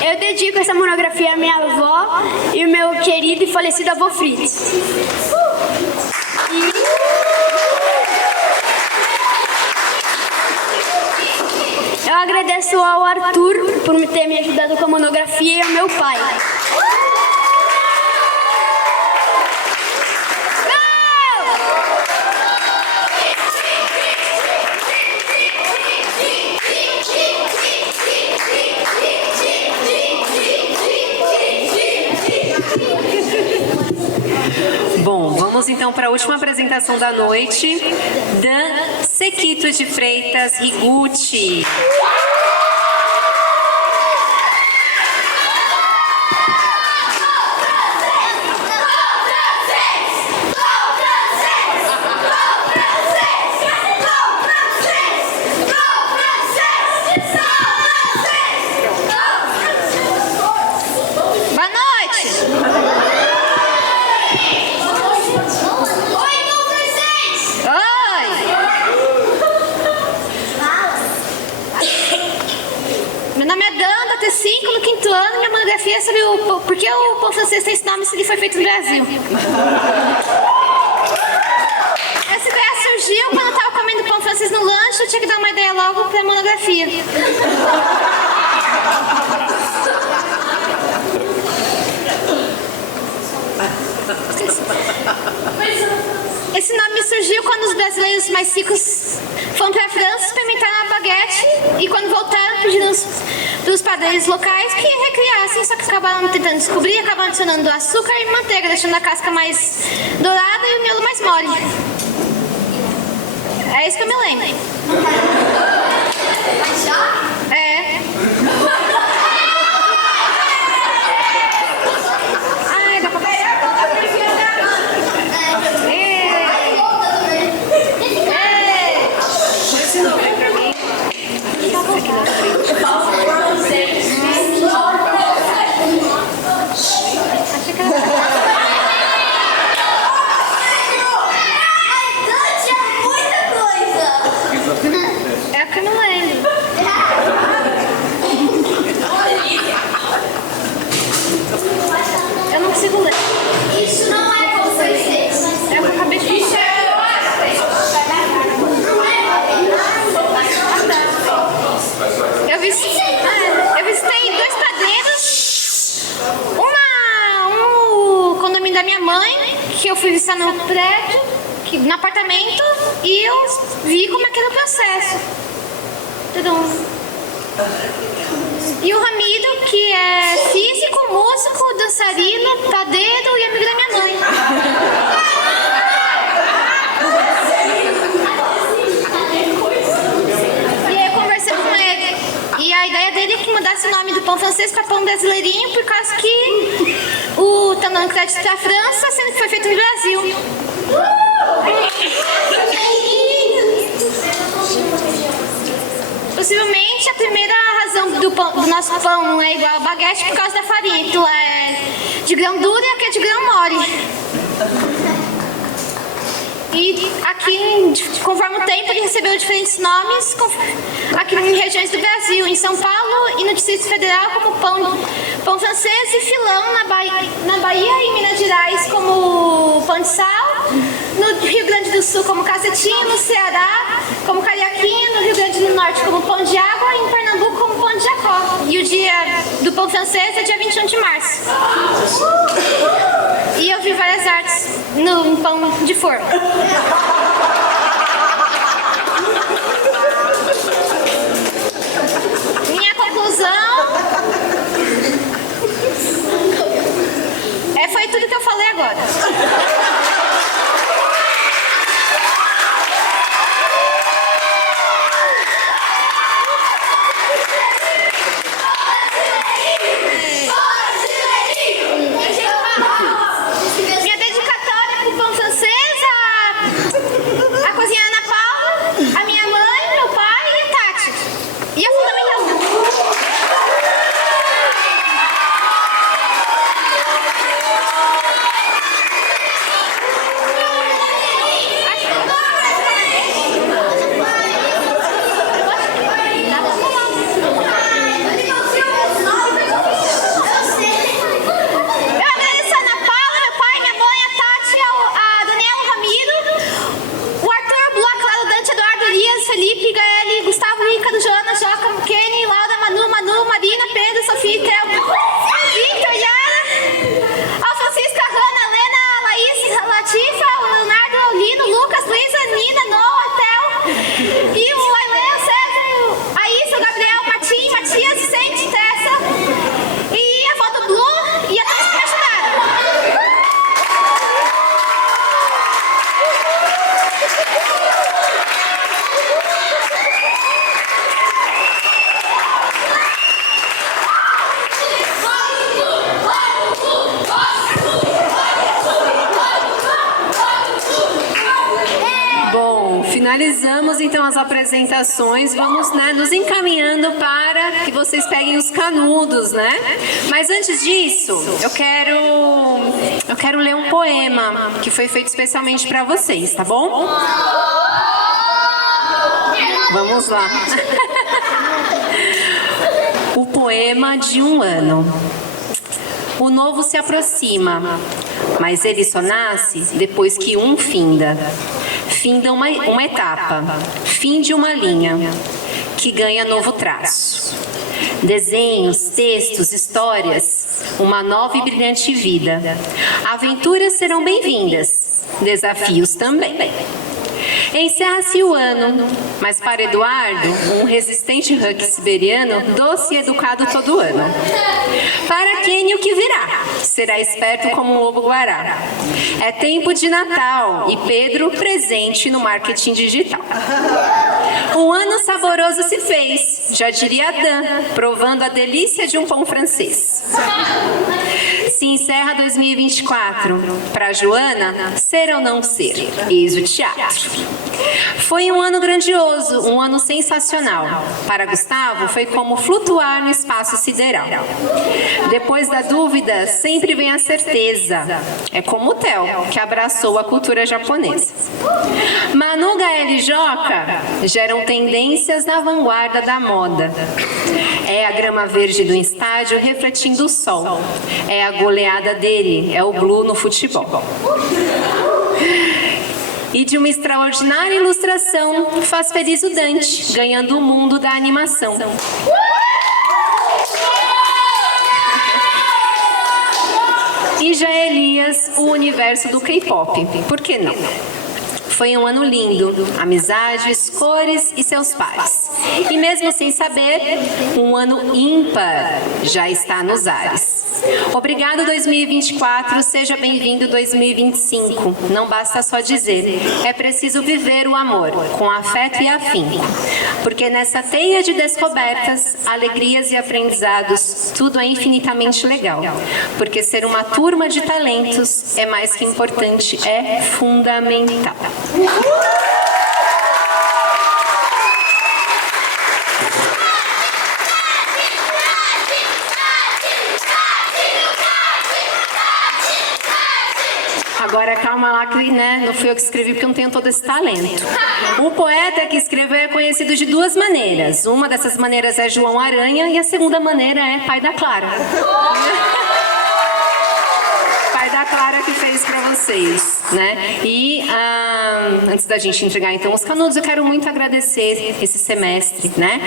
Eu dedico essa monografia à minha avó e ao meu querido e falecido avô Fritz. Eu agradeço ao Arthur por ter me ajudado com a monografia e ao meu pai. Bom, vamos então para a última apresentação da noite. Dan Sequito de Freitas Higuchi. Sobre por que o pão francês tem esse nome se ele foi feito no Brasil. Essa ideia surgiu quando eu estava comendo pão francês no lanche, eu tinha que dar uma ideia logo para a monografia. Esse nome surgiu quando os brasileiros mais ricos foram para a França, experimentaram a baguete e quando voltaram pediram dos padeiros locais que recriassem, só que acabaram tentando descobrir, acabaram adicionando açúcar e manteiga, deixando a casca mais dourada e o miolo mais mole. É isso que eu me lembro. É. Ai, dá pra passar. É o que eu não lembro. Eu não consigo ler. Isso não é com vocês. É o que eu acabei de falar. Eu visitei 2 padeiros. Um condomínio da minha mãe, que eu fui visitar no prédio, no apartamento, e eu vi como é que era o processo. E o Ramido, que é físico, músico, dançarino, padeiro e amigo da minha mãe. E aí eu conversei com ele. E a ideia dele é que mudasse o nome do pão francês para pão brasileirinho, por causa que o tá dando crédito da França, sendo que foi feito no Brasil. Possivelmente a primeira razão do nosso pão não é igual ao baguete por causa da farinha. Então é de grão duro e aqui é de grão mole. E aqui, conforme o tempo, ele recebeu diferentes nomes aqui em regiões do Brasil, em São Paulo e no Distrito Federal, como pão francês e filão na Bahia e Minas Gerais como pão de sal, no Rio Grande do Sul como cacetinho, no Ceará como carioquinha, no Rio Grande do Norte como pão de água e em Pernambuco como pão de Jacó. E o dia do pão francês é dia 21 de março. E eu vi várias artes no pão de forma. Minha conclusão foi tudo que eu falei agora. Minha dedicatória pro pão francês, a cozinha Ana Paula, a minha mãe, meu pai e a Tati. E a Fundamental 1. Felipe, Gaeli, Gustavo, Ricardo, Joana, Joca, Kenny, Laura, Manu, Marina, Pedro, Sofia, Thelma, Victor, Yara, Francisca, Hanna, Lena, Laís, Latifa, Leonardo, Lino, Lucas, Luísa, Nina, Noah, Theo, Ivo, Aileu, César, Aissa, Gabriel, Martim, Matias, Vicente, Tessa, e a avó do Blue, e a todos que me ajudaram. Finalizamos então as apresentações, vamos nos encaminhando para que vocês peguem os canudos, né? Mas antes disso, eu quero ler um poema que foi feito especialmente para vocês, tá bom? Vamos lá. O poema de um ano. O novo se aproxima, mas ele só nasce depois que um finda. Finda uma etapa, fim de uma linha, que ganha novo traço. Desenhos, textos, histórias, uma nova e brilhante vida. Aventuras serão bem-vindas, desafios também. Encerra-se o ano, mas para Eduardo, um resistente Huck siberiano, doce e educado todo ano. Para Kenny, o que virá? Será esperto como um lobo-guará. É tempo de Natal e Pedro presente no marketing digital. Um ano saboroso se fez, já diria Dan, provando a delícia de um pão francês. Se encerra 2024. Para Joana, ser ou não ser, eis o teatro. Foi um ano grandioso, um ano sensacional. Para Gustavo, foi como flutuar no espaço sideral. Depois da dúvida, sempre vem a certeza. É como o Theo, que abraçou a cultura japonesa. Manu, Gael e Joca geram tendências na vanguarda da moda. É a grama verde do estádio refletindo o sol. É a goleada dele, é o Blue no futebol. E de uma extraordinária ilustração, faz feliz o Dante, ganhando o mundo da animação. E já Elias, o universo do K-pop. Por que não? Foi um ano lindo, amizades, cores e seus pares. E mesmo sem saber, um ano ímpar já está nos ares. Obrigado 2024, seja bem-vindo 2025. Não basta só dizer, é preciso viver o amor, com afeto e afinco. Porque nessa teia de descobertas, alegrias e aprendizados, tudo é infinitamente legal. Porque ser uma turma de talentos é mais que importante, é fundamental. Agora calma lá que não fui eu que escrevi porque eu não tenho todo esse talento. O poeta que escreveu é conhecido de duas maneiras. Uma dessas maneiras é João Aranha e a segunda maneira é Pai da Clara. Pai da Clara que fez pra vocês, né? E antes da gente entregar então os canudos, eu quero muito agradecer esse semestre, né?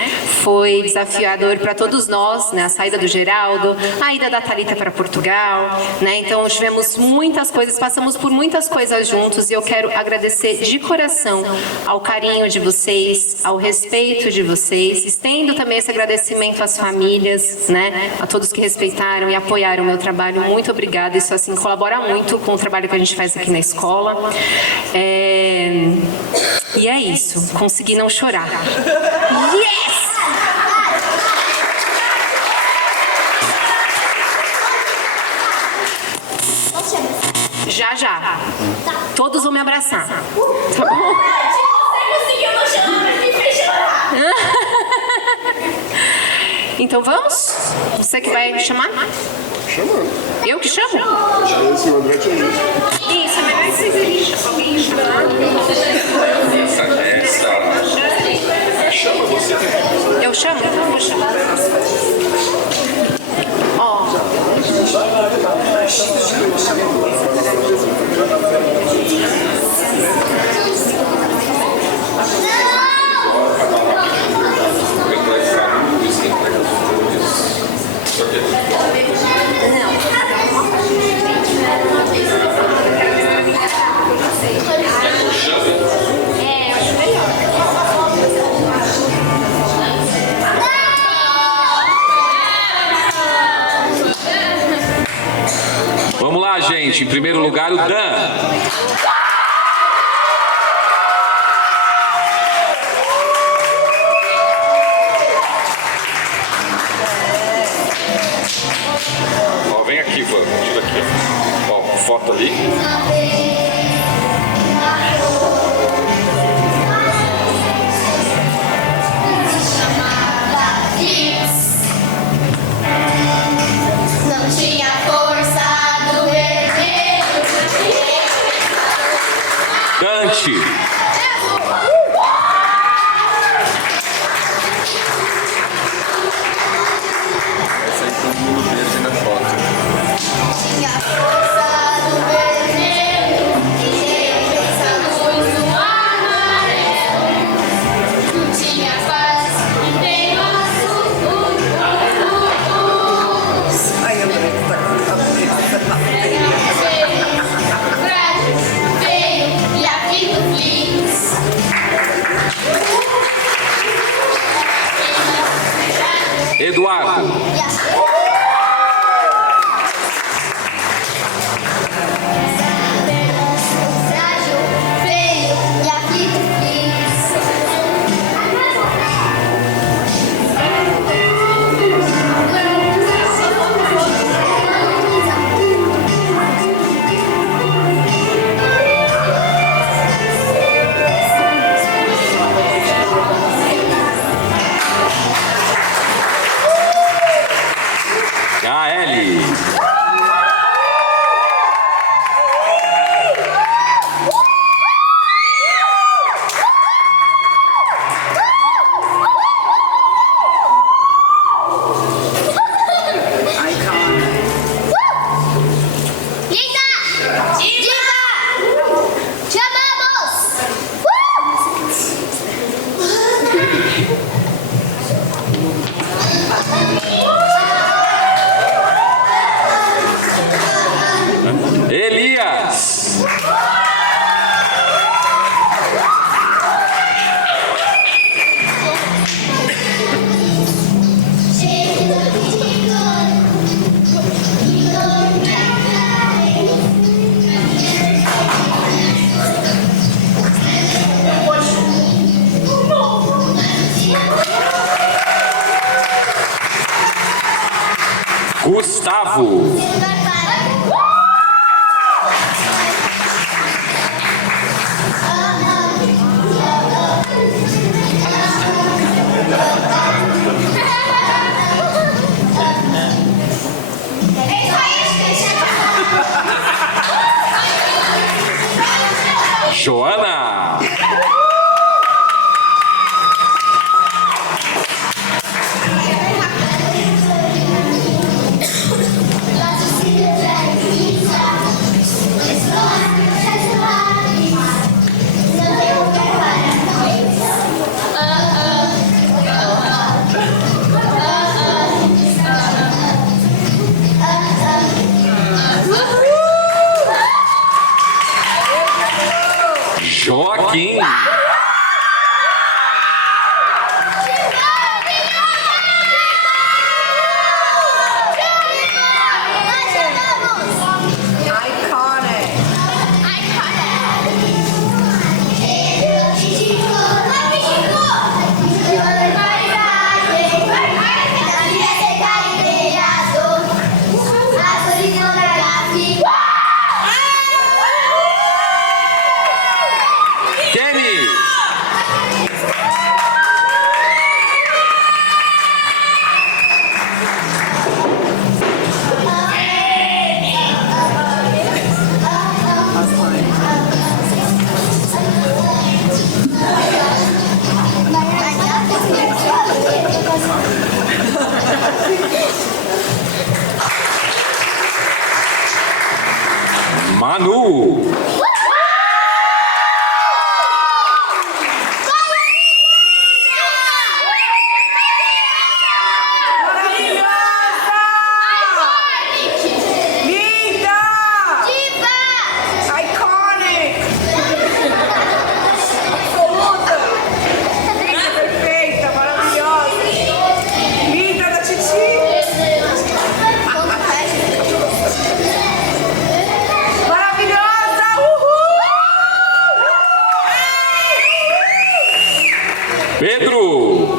Foi desafiador para todos nós, né? A saída do Geraldo, a ida da Thalita para Portugal, né? Então tivemos muitas coisas, passamos por muitas coisas juntos e eu quero agradecer de coração ao carinho de vocês, ao respeito de vocês. Estendo também esse agradecimento às famílias, né? A todos que respeitaram e apoiaram o meu trabalho. Muito obrigada. Isso assim colabora muito com o trabalho que a gente faz aqui na escola. E é isso. Consegui não chorar. Yes! Já, já. Todos vão me abraçar. Tá bom? Você conseguiu não chorar, mas me fez chorar. Então vamos? Você que vai me chamar? Chamando. Eu que chamo? Esse André tinha dito. Isso, é melhor que vocês alguém chamar. Chama você. Eu chamo? Então eu vou chamar. Ó. Vamos lá, gente. Em primeiro lugar, o Dan. Ó, vem aqui, Van. Tira aqui, ó. Ó, foto ali. Não tinha força do desejo. Dante. Tinha força do desejo. Raeli. Elias. Gustavo. Joana. Joaquim. Kenny. Manu. Pedro.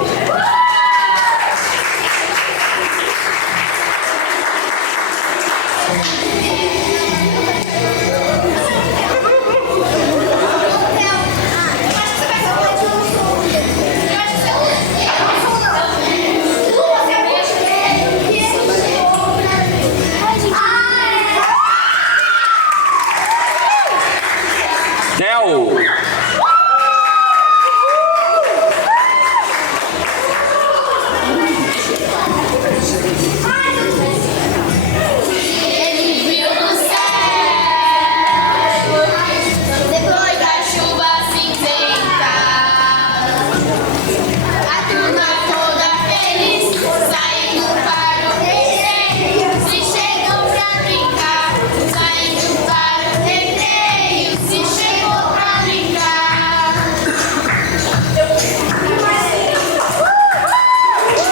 Theo.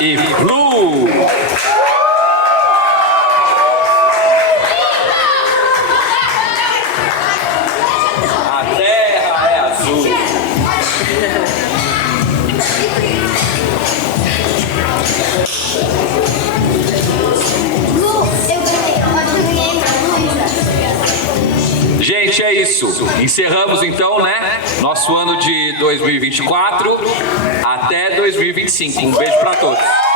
E Blue. A terra é azul. Gente, é isso. Encerramos então, né? Nosso ano de 2024 até 2025. Um beijo para todos.